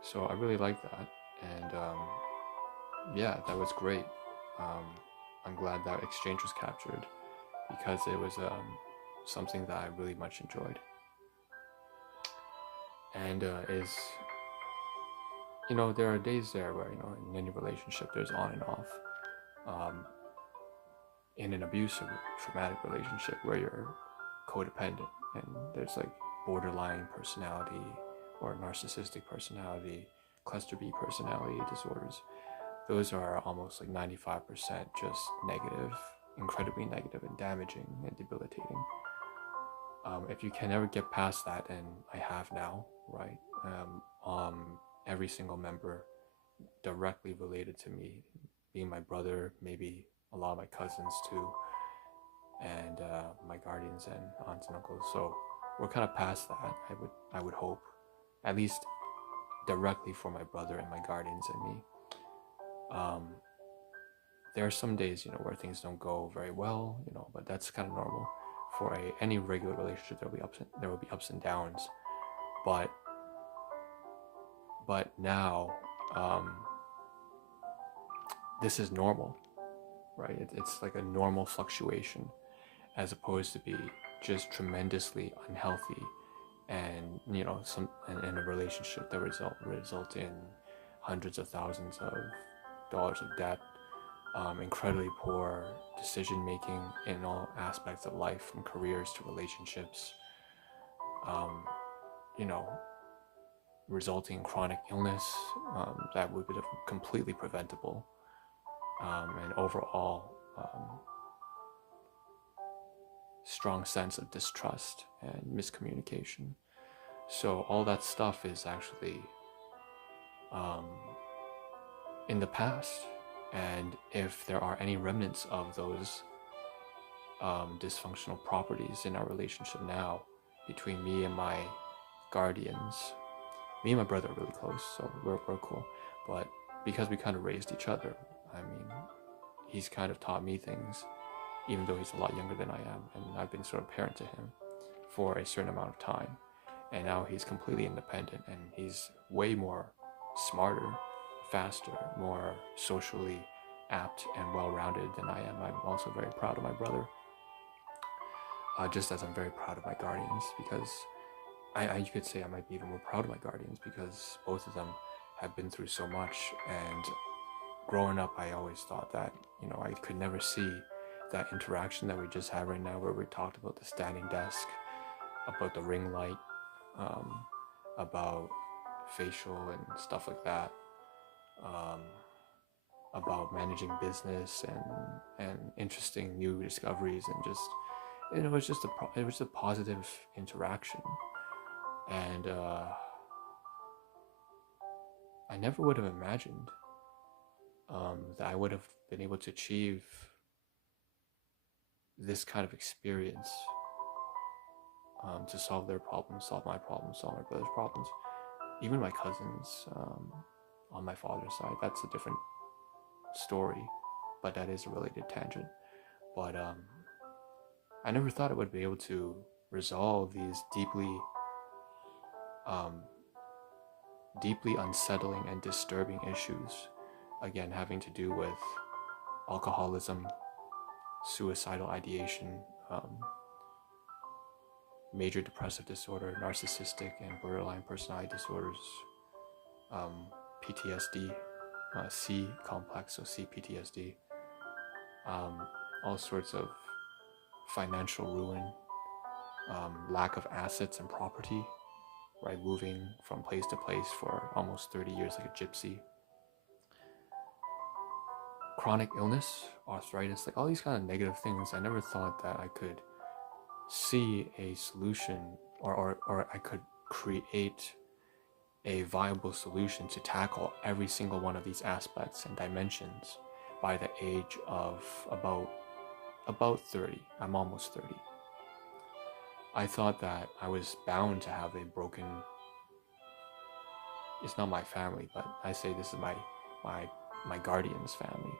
So I really like that, and yeah, that was great. I'm glad that exchange was captured, because it was something that I really much enjoyed. And there are days there where, in any relationship there's on and off. In an abusive, traumatic relationship where you're codependent and there's like borderline personality or narcissistic personality, cluster B personality disorders, those are almost like 95% just negative, incredibly negative and damaging and debilitating. If you can ever get past that, and I have now, right? Every single member directly related to me, being my brother, maybe a lot of my cousins too, and my guardians and aunts and uncles. So we're kind of past that. I would hope, at least directly for my brother and my guardians and me. There are some days, where things don't go very well, but that's kind of normal. For any regular relationship, there will be ups and downs, but now this is normal, right? It's like a normal fluctuation, as opposed to be just tremendously unhealthy, and in a relationship that result in hundreds of thousands of dollars of debt, incredibly poor decision making in all aspects of life, from careers to relationships, resulting in chronic illness that would be completely preventable, and overall strong sense of distrust and miscommunication. So all that stuff is actually in the past, and if there are any remnants of those dysfunctional properties in our relationship now between me and my guardians, me and my brother are really close, so we're cool, but because we kind of raised each other, I mean, he's kind of taught me things, even though he's a lot younger than I am, and I've been sort of parent to him for a certain amount of time, and now he's completely independent, and he's way more smarter, faster, more socially apt and well-rounded than I am. I'm also very proud of my brother, just as I'm very proud of my guardians, because you could say I might be even more proud of my guardians because both of them have been through so much. And growing up, I always thought that, you know, I could never see that interaction that we just had right now, where we talked about the standing desk, about the ring light, about facial and stuff like that, about managing business and interesting new discoveries, and just, it was just a positive interaction. And I never would have imagined that I would have been able to achieve this kind of experience, to solve their problems, solve my problems, solve my brother's problems, even my cousins on my father's side. That's a different story, but that is a related tangent. But I never thought I would be able to resolve these deeply unsettling and disturbing issues, again having to do with alcoholism, suicidal ideation, major depressive disorder, narcissistic and borderline personality disorders, PTSD, C complex, so CPTSD, all sorts of financial ruin, lack of assets and property, right? Moving from place to place for almost 30 years like a gypsy. Chronic illness, arthritis, like all these kind of negative things. I never thought that I could see a solution, or I could create a viable solution to tackle every single one of these aspects and dimensions by the age of about 30. I'm almost 30. I thought that I was bound to have a broken, it's not my family, but I say this is my guardian's family.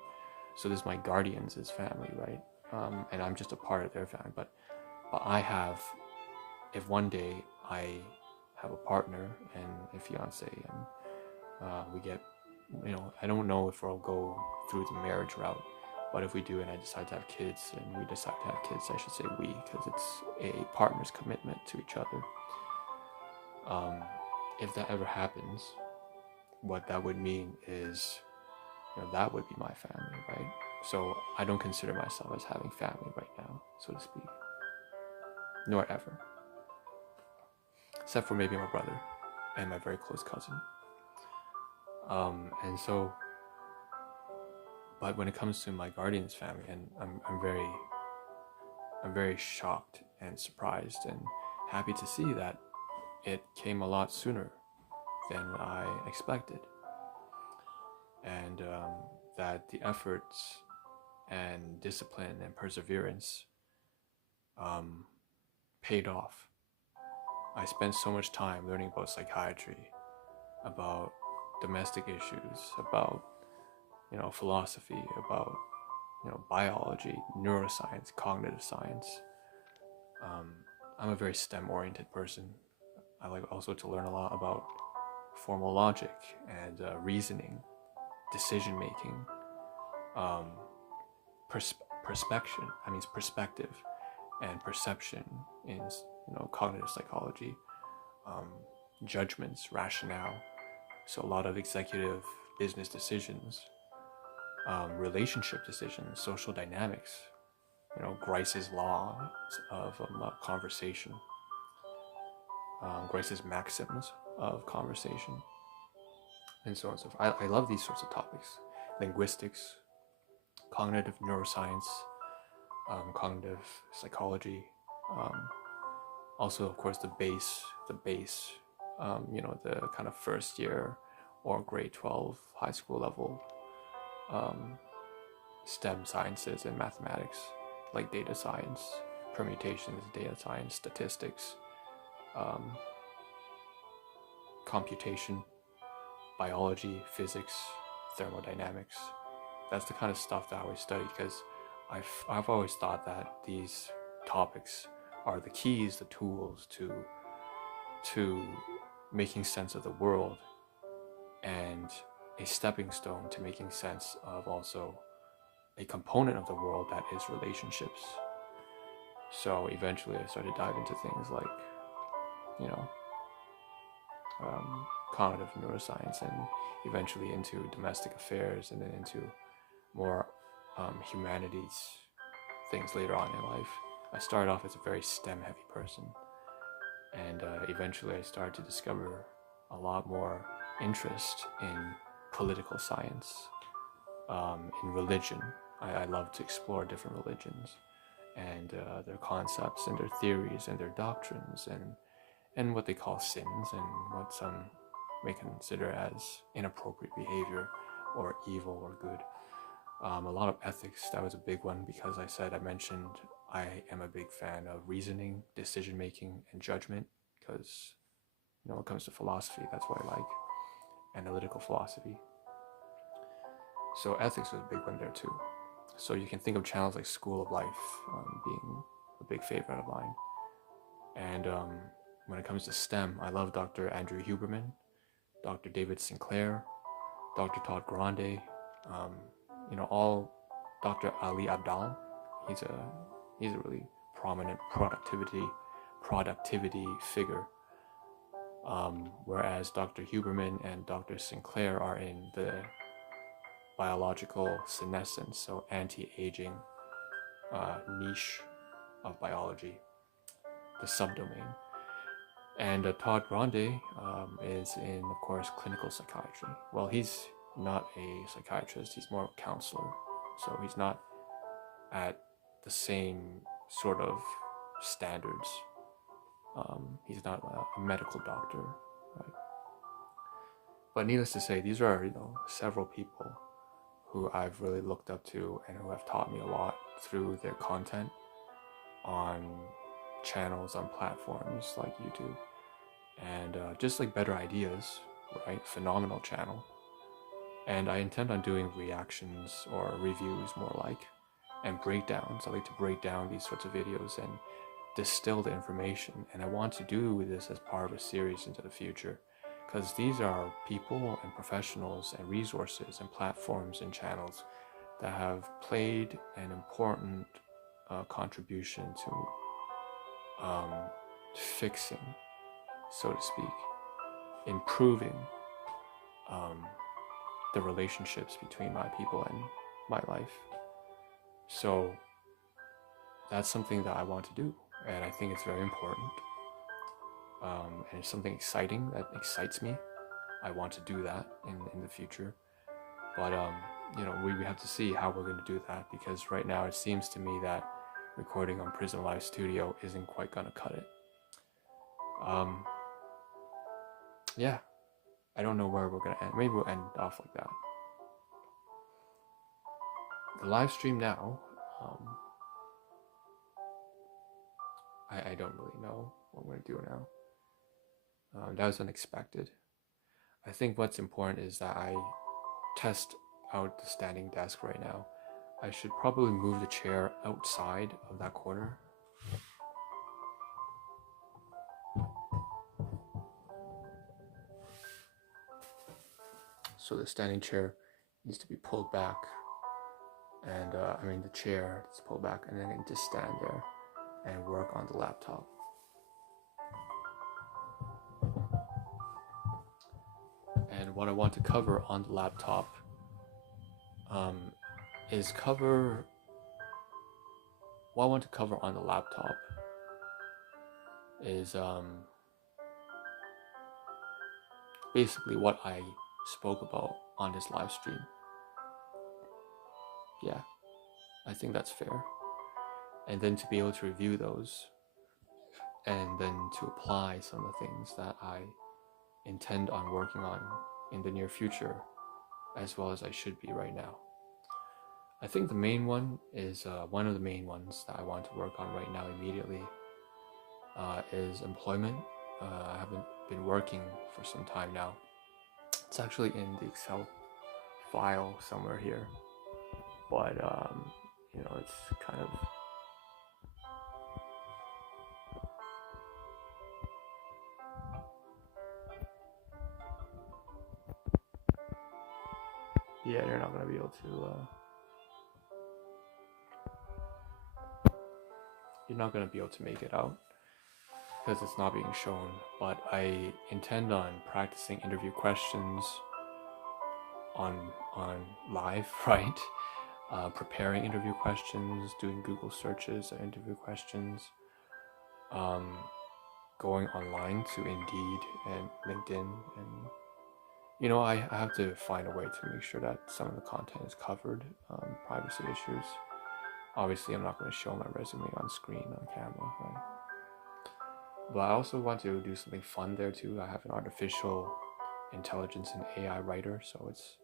So this is my guardian's family, right? And I'm just a part of their family. But I have, if one day I have a partner and a fiance, and we get, you know, I don't know if we'll go through the marriage route, but if we do and I decide to have kids, and we decide to have kids, I should say we, because it's a partner's commitment to each other. If that ever happens, what that would mean is, you know, that would be my family, right? So I don't consider myself as having family right now, so to speak, nor ever, except for maybe my brother and my very close cousin. And so, but when it comes to my guardian's family, and I'm very shocked and surprised and happy to see that it came a lot sooner than I expected, and that the efforts and discipline and perseverance paid off. I spent so much time learning about psychiatry, about domestic issues, about, you know, philosophy, about, you know, biology, neuroscience, cognitive science. I'm a very STEM-oriented person. I like also to learn a lot about formal logic and reasoning, decision-making, perspective and perception in, you know, cognitive psychology, judgments, rationale. So a lot of executive business decisions, relationship decisions, social dynamics, you know, Grice's law of conversation, Grice's maxims of conversation, and so on and so forth. I love these sorts of topics. Linguistics, cognitive neuroscience, cognitive psychology, also of course the base the kind of first year or grade 12 high school level STEM sciences and mathematics, like data science, permutations, data science, statistics, computation, biology, physics, thermodynamics. That's the kind of stuff that I always study, because I've always thought that these topics are the keys, the tools to making sense of the world, and a stepping stone to making sense of also a component of the world that is relationships. So eventually I started diving into things like, cognitive neuroscience, and eventually into domestic affairs, and then into more humanities things later on in life. I started off as a very STEM heavy person, and eventually I started to discover a lot more interest in political science, in religion. I love to explore different religions and their concepts and their theories and their doctrines, and what they call sins, and what some may consider as inappropriate behavior or evil or good. A lot of ethics, that was a big one, because I mentioned I am a big fan of reasoning, decision making, and judgment, because when it comes to philosophy, that's what I like, analytical philosophy. So ethics was a big one there too. So you can think of channels like School of Life being a big favorite of mine. And when it comes to STEM, I love Dr. Andrew Huberman, Dr. David Sinclair, Dr. Todd Grande, all Dr. Ali Abdal. He's a really prominent productivity figure. Whereas Dr. Huberman and Dr. Sinclair are in the biological senescence, so anti-aging niche of biology, the subdomain. And Todd Grande is in, of course, clinical psychiatry. Well, he's not a psychiatrist, he's more a counselor, so he's not at the same sort of standards. He's not a medical doctor, right? But needless to say, these are several people who I've really looked up to and who have taught me a lot through their content on channels, on platforms like YouTube, and just like Better Ideas, right? Phenomenal channel. And I intend on doing reactions or reviews more like, and breakdowns. I like to break down these sorts of videos and distill the information, and I want to do this as part of a series into the future, because these are people and professionals and resources and platforms and channels that have played an important contribution to fixing, so to speak, improving the relationships between my people and my life. So that's something that I want to do, and I think it's very important, and it's something exciting that excites me. I want to do that in the future, but we have to see how we're going to do that, because right now it seems to me that recording on Prism Live Studio isn't quite going to cut it. Yeah, I don't know where we're going to end. Maybe we'll end off like that. The live stream now, I don't really know what I'm going to do now. That was unexpected. I think what's important is that I test out the standing desk right now. I should probably move the chair outside of that corner. So the standing chair needs to be pulled back, and the chair is pulled back, and then I can just stand there and work on the laptop. And what I want to cover on the laptop is basically what I spoke about on this live stream. Yeah, I think that's fair. And then to be able to review those, and then to apply some of the things that I intend on working on in the near future, as well as I should be right now. I think the main one is one of the main ones that I want to work on right now immediately is employment. I haven't been working for some time now. It's actually in the Excel file somewhere here, but it's kind of you're not gonna be able to make it out because it's not being shown, but I intend on practicing interview questions on live, right? Preparing interview questions, doing Google searches of interview questions, going online to Indeed and LinkedIn, and I have to find a way to make sure that some of the content is covered, privacy issues. Obviously, I'm not going to show my resume on screen, on camera, right? But I also want to do something fun there too. I have an artificial intelligence and AI writer, so it's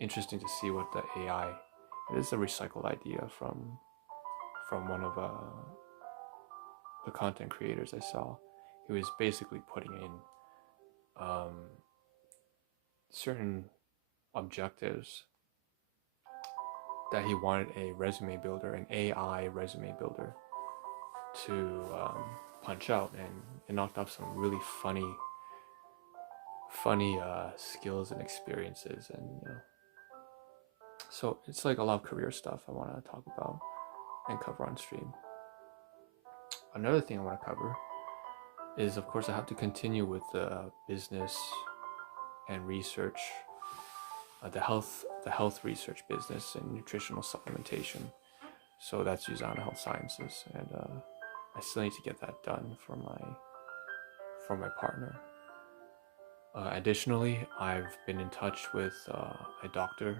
interesting to see what the AI. It is a recycled idea from one of the content creators I saw. He was basically putting in certain objectives that he wanted a resume builder, an AI resume builder, to punch out, and it knocked off some really funny skills and experiences, and so it's like a lot of career stuff I want to talk about and cover on stream. Another thing I want to cover is, of course, I have to continue with the business and research, the health research business and nutritional supplementation. So that's Usana Health Sciences, and I still need to get that done for my partner. Additionally, I've been in touch with a doctor,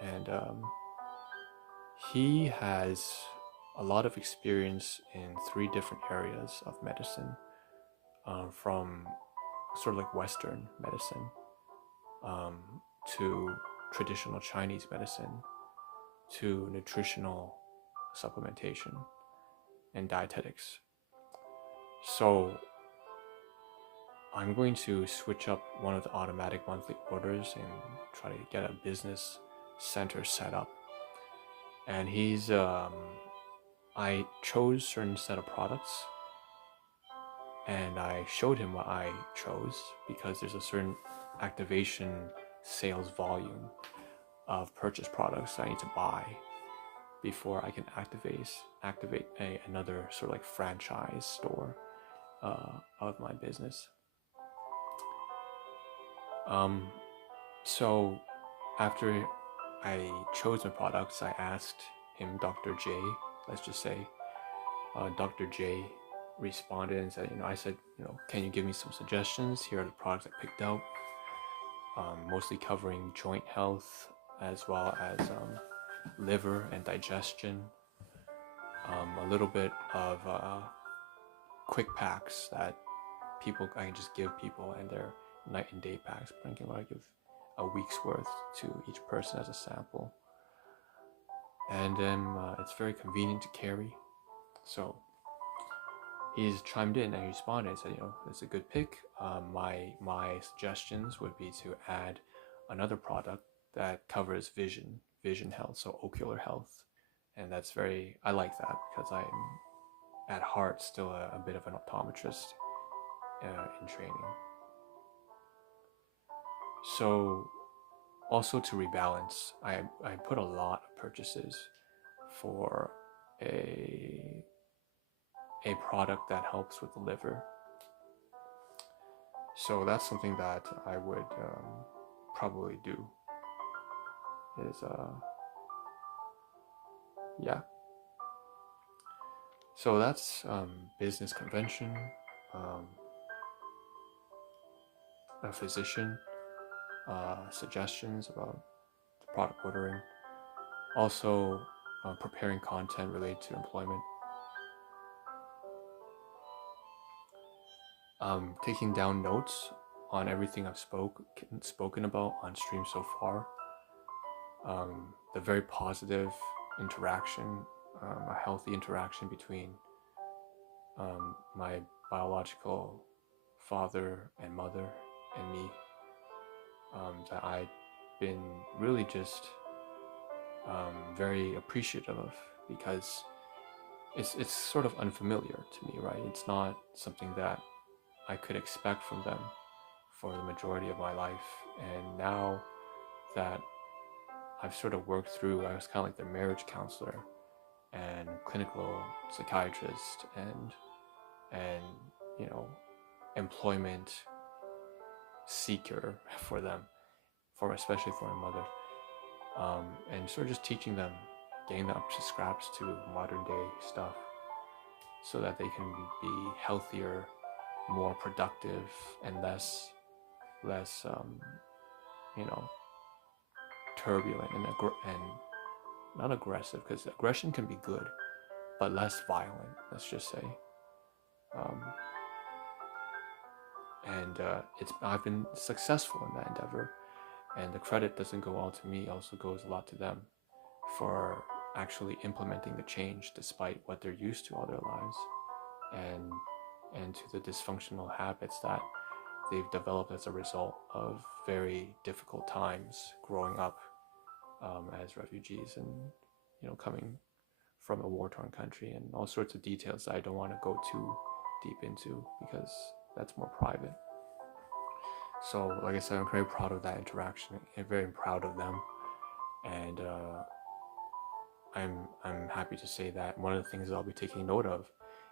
and he has a lot of experience in 3 different areas of medicine, from sort of like Western medicine to traditional Chinese medicine to nutritional supplementation and dietetics. So I'm going to switch up one of the automatic monthly orders and try to get a business center set up. And I chose a certain set of products, and I showed him what I chose because there's a certain activation sales volume of purchase products I need to buy before I can activate another sort of like franchise store of my business. So after I chose my products, I asked him, Dr. J, let's just say, Dr. J responded and said, I said, can you give me some suggestions? Here are the products I picked out, mostly covering joint health as well as liver and digestion, a little bit of quick packs that I can just give people, and they're night and day packs, but I can give a week's worth to each person as a sample. And then it's very convenient to carry. So he's chimed in and he responded and said, it's a good pick. My suggestions would be to add another product that covers vision health, so ocular health. And I like that because I'm at heart still a bit of an optometrist in training. So also to rebalance, I put a lot of purchases for a product that helps with the liver. So that's something that I would probably do. So that's business convention, a physician, suggestions about the product ordering, also preparing content related to employment, taking down notes on everything I've spoken about on stream so far. The very positive interaction, a healthy interaction between my biological father and mother and me, that I've been really just very appreciative of, because it's sort of unfamiliar to me, right? It's not something that I could expect from them for the majority of my life. And now that I've sort of worked through, I was kind of like their marriage counselor and clinical psychiatrist and you know, employment seeker for them, especially for my mother, and sort of just teaching them, getting them up to scraps to modern day stuff, so that they can be healthier, more productive, and less turbulent and not aggressive, because aggression can be good, but less violent, let's just say. I've been successful in that endeavor, and the credit doesn't go all to me, also goes a lot to them for actually implementing the change despite what they're used to all their lives, and to the dysfunctional habits that they've developed as a result of very difficult times growing up as refugees, and coming from a war-torn country, and all sorts of details that I don't want to go too deep into because that's more private. So like I said, I'm very proud of that interaction and very proud of them, and I'm happy to say that one of the things that I'll be taking note of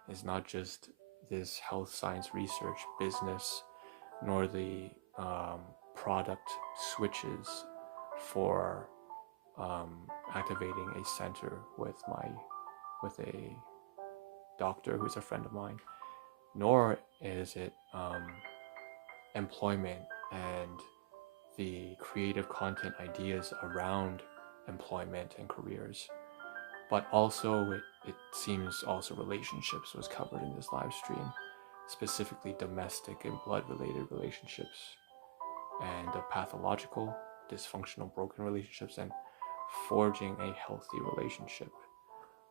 is not just this health science research business, nor the product switches for activating a center with a doctor who's a friend of mine, nor is it employment and the creative content ideas around employment and careers, but also it seems also relationships was covered in this live stream, specifically domestic and blood related relationships, and pathological, dysfunctional, broken relationships, and forging a healthy relationship,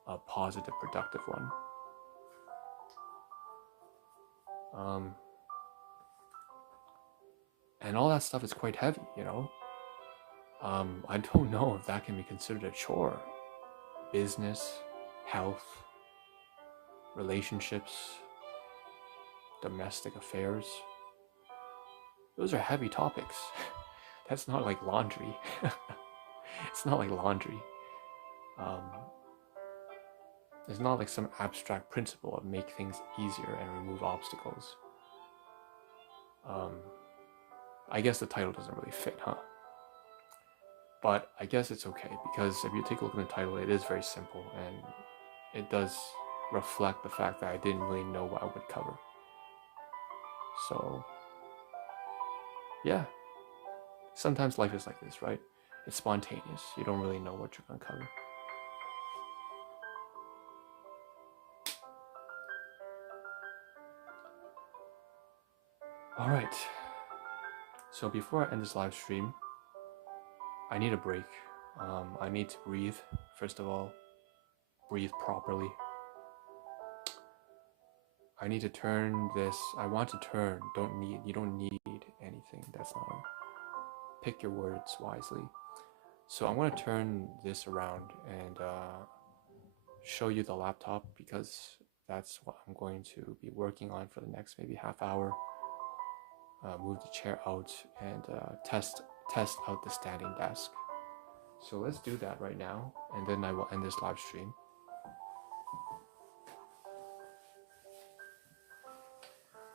a positive, productive one. And all that stuff is quite heavy, I don't know if that can be considered a chore. Business, health, relationships, domestic affairs. Those are heavy topics. That's not like laundry. It's not like laundry. It's not like some abstract principle of make things easier and remove obstacles. I guess the title doesn't really fit, huh? But I guess it's okay, because if you take a look at the title, it is very simple, and it does reflect the fact that I didn't really know what I would cover. So, yeah. Sometimes life is like this, right? It's spontaneous. You don't really know what you're going to cover. Alright. So before I end this live stream, I need a break. I need to breathe, first of all. Breathe properly. I need to turn this. I want to turn. You don't need anything. That's not. Pick your words wisely. So I'm going to turn this around and show you the laptop, because that's what I'm going to be working on for the next maybe half hour. Move the chair out and test out the standing desk. So let's do that right now, and then I will end this live stream.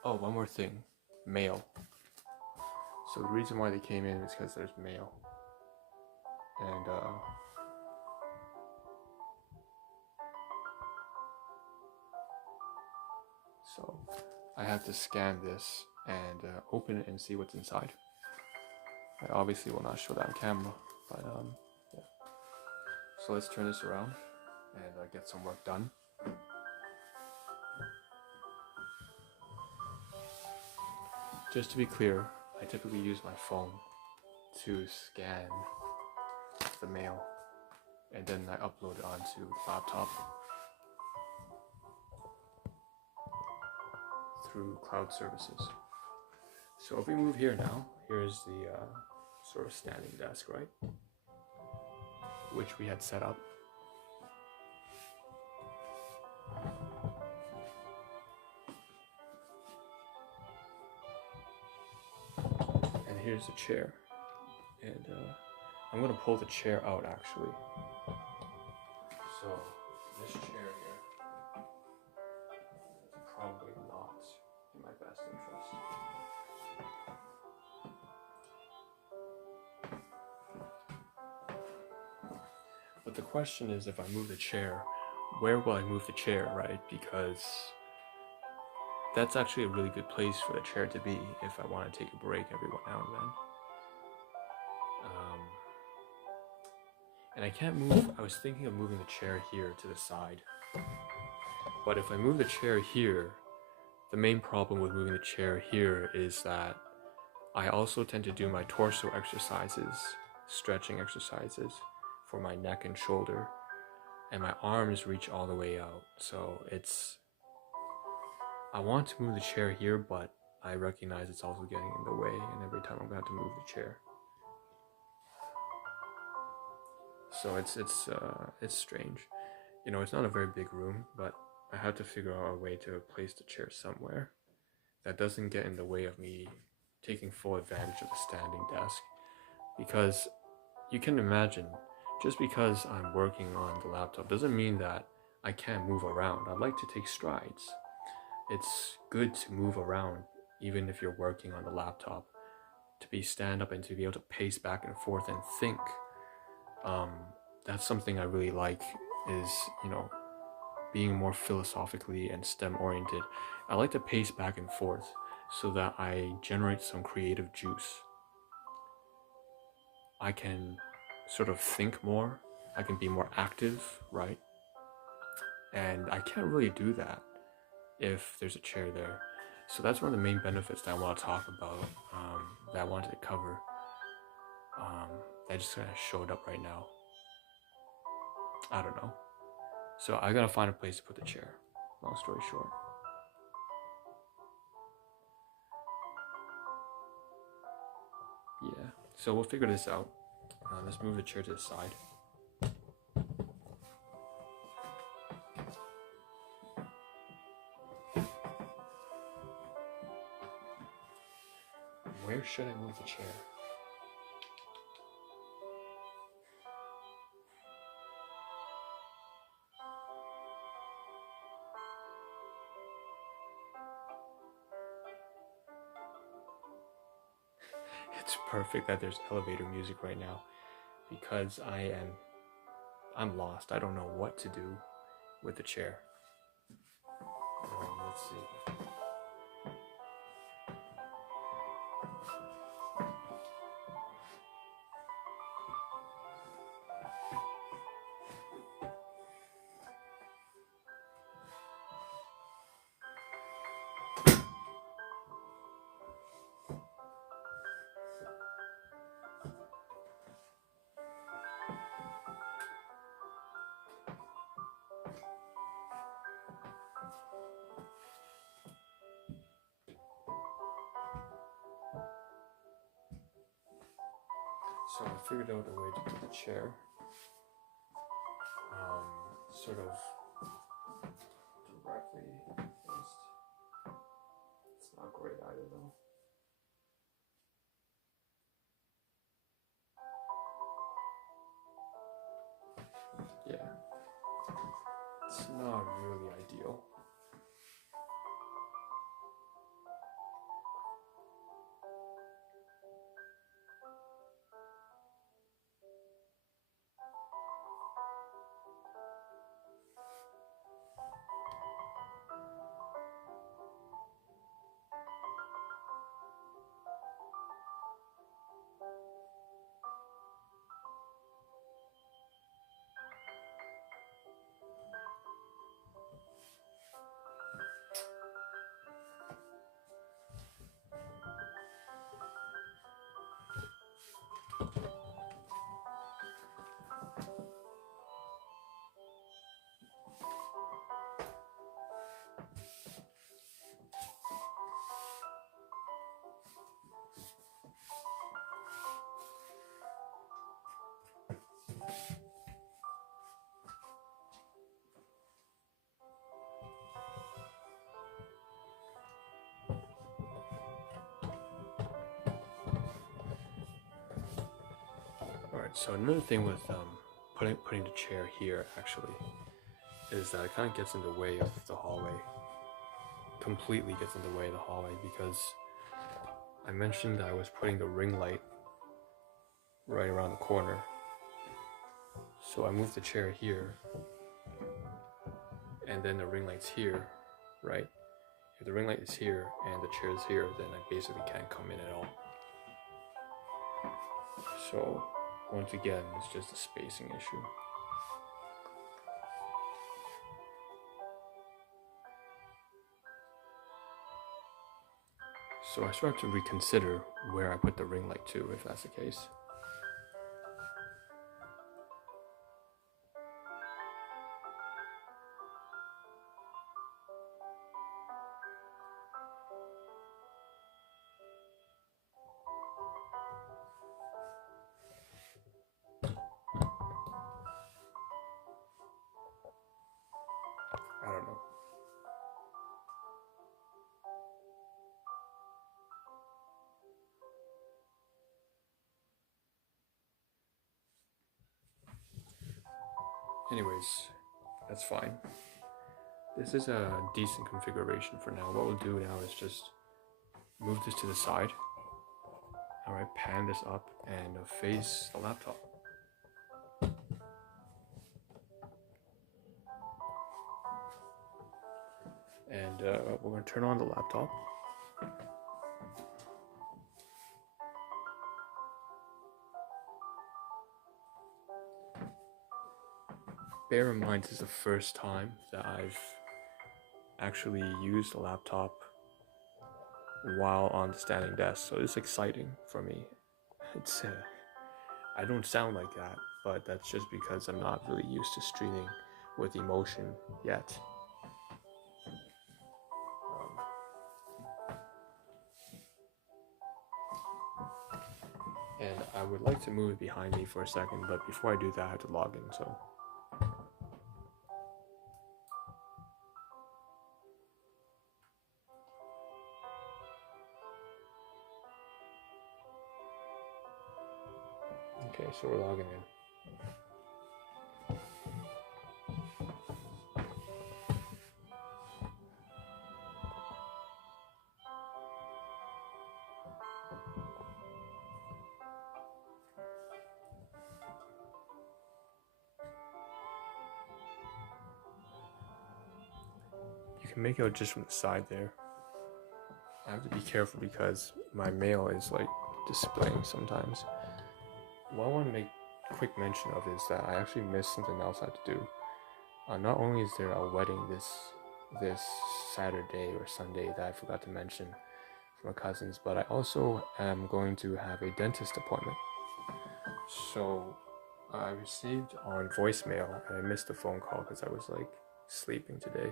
Oh, one more thing. Mail. So the reason why they came in is because there's mail. And so I have to scan this and open it and see what's inside. I obviously will not show that on camera, but yeah. So let's turn this around and get some work done. Just to be clear, I typically use my phone to scan the mail, and then I upload it onto the laptop through cloud services. So if we move here now, here's the sort of standing desk, right? Which we had set up. And here's the chair. And I'm gonna pull the chair out actually. So this chair here is probably not in my best interest. But the question is, if I move the chair, where will I move the chair, right? Because that's actually a really good place for the chair to be if I want to take a break every now and then. And I can't move, I was thinking of moving the chair here to the side. But if I move the chair here, the main problem with moving the chair here is that I also tend to do my torso exercises, stretching exercises for my neck and shoulder, and my arms reach all the way out. So I want to move the chair here, but I recognize it's also getting in the way, and every time I'm going to have to move the chair. So it's strange. You know, it's not a very big room, but I have to figure out a way to place the chair somewhere that doesn't get in the way of me taking full advantage of the standing desk. Because you can imagine, just because I'm working on the laptop doesn't mean that I can't move around. I like to take strides. It's good to move around even if you're working on the laptop, to be stand up and to be able to pace back and forth and think. That's something I really like, is, you know, being more philosophically and STEM oriented. I like to pace back and forth so that I generate some creative juice. I can sort of think more, I can be more active, right? And I can't really do that if there's a chair there. So that's one of the main benefits that I want to talk about, that I wanted to cover, that just kind of showed up right now. I don't know. So I gotta find a place to put the chair, long story short. Yeah, so we'll figure this out. Let's move the chair to the side. Where should I move the chair? It's perfect that there's elevator music right now, because I'm lost. I don't know what to do with the chair. Let's see. So I figured out a way to put the chair sort of directly against. It's not great either though. Yeah, it's not really ideal. Alright, so another thing with putting the chair here actually is that it kind of gets in the way of the hallway. Completely gets in the way of the hallway because I mentioned that I was putting the ring light right around the corner. So I moved the chair here, and then the ring light's here, right? If the ring light is here and the chair is here, then I basically can't come in at all. So once again, it's just a spacing issue. So I start to reconsider where I put the ring light too, if that's the case. I don't know. Anyways, that's fine. This is a decent configuration for now. What we'll do now is just move this to the side. Alright, pan this up and face the laptop. And we're going to turn on the laptop. Bear in mind, this is the first time that I've actually used a laptop while on the standing desk, so it's exciting for me. It's I don't sound like that, but that's just because I'm not really used to streaming with emotion yet. And I would like to move it behind me for a second, but before I do that, I have to log in, so. Okay, so we're logging in. You can make it just from the side there. I have to be careful because my mail is like displaying sometimes. What I want to make quick mention of is that I actually missed something else I had to do. Not only is there a wedding this Saturday or Sunday that I forgot to mention for my cousins, but I also am going to have a dentist appointment. So I received on voicemail, and I missed the phone call because I was like sleeping today.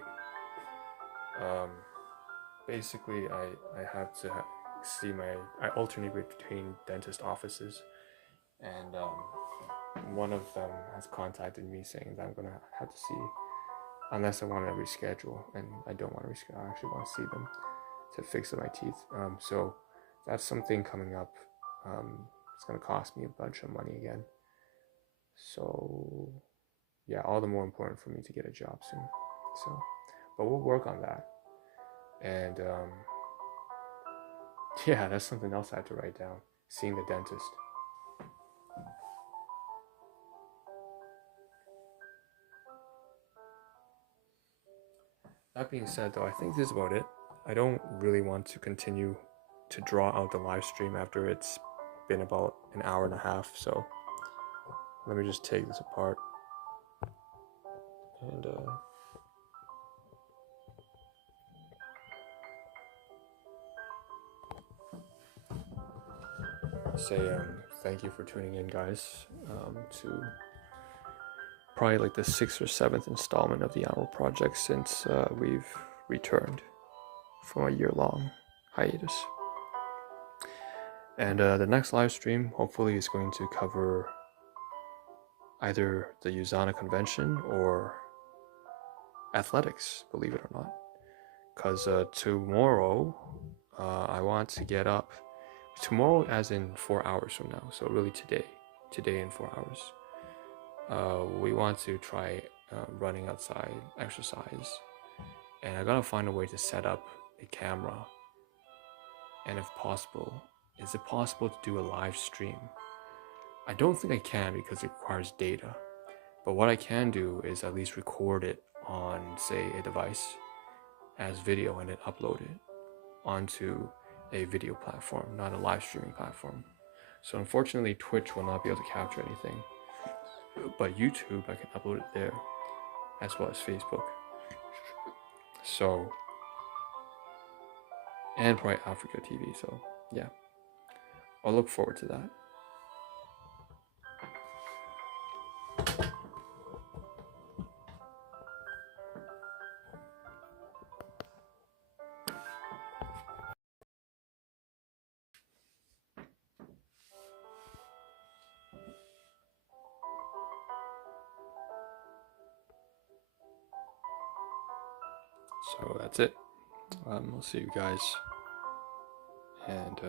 Basically, I have to see I alternate between dentist offices, and one of them has contacted me saying that I'm gonna have to see, unless I want to reschedule, and I don't want to reschedule. I actually want to see them to fix my teeth. So that's something coming up. It's gonna cost me a bunch of money again. So yeah, all the more important for me to get a job soon. So, but we'll work on that. And yeah, that's something else I had to write down. Seeing the dentist. That being said, though, I think this is about it. I don't really want to continue to draw out the live stream after it's been about an hour and a half. So let me just take this apart and say thank you for tuning in, guys, to probably like the 6th or 7th installment of the Ahn Rho Project since we've returned from a year-long hiatus. And the next live stream hopefully is going to cover either the Usana convention or athletics, believe it or not. Because tomorrow I want to get up. Tomorrow as in 4 hours from now, so really today. today in 4 hours. We want to try running outside, exercise, and I gotta find a way to set up a camera. And if possible, is it possible to do a live stream? I don't think I can because it requires data. But what I can do is at least record it on, say, a device as video and then upload it onto a video platform, not a live streaming platform. So unfortunately, Twitch will not be able to capture anything. But YouTube, I can upload it there, as well as Facebook. So, and probably Africa TV. So, yeah, I'll look forward to that. So that's it. We'll see you guys, and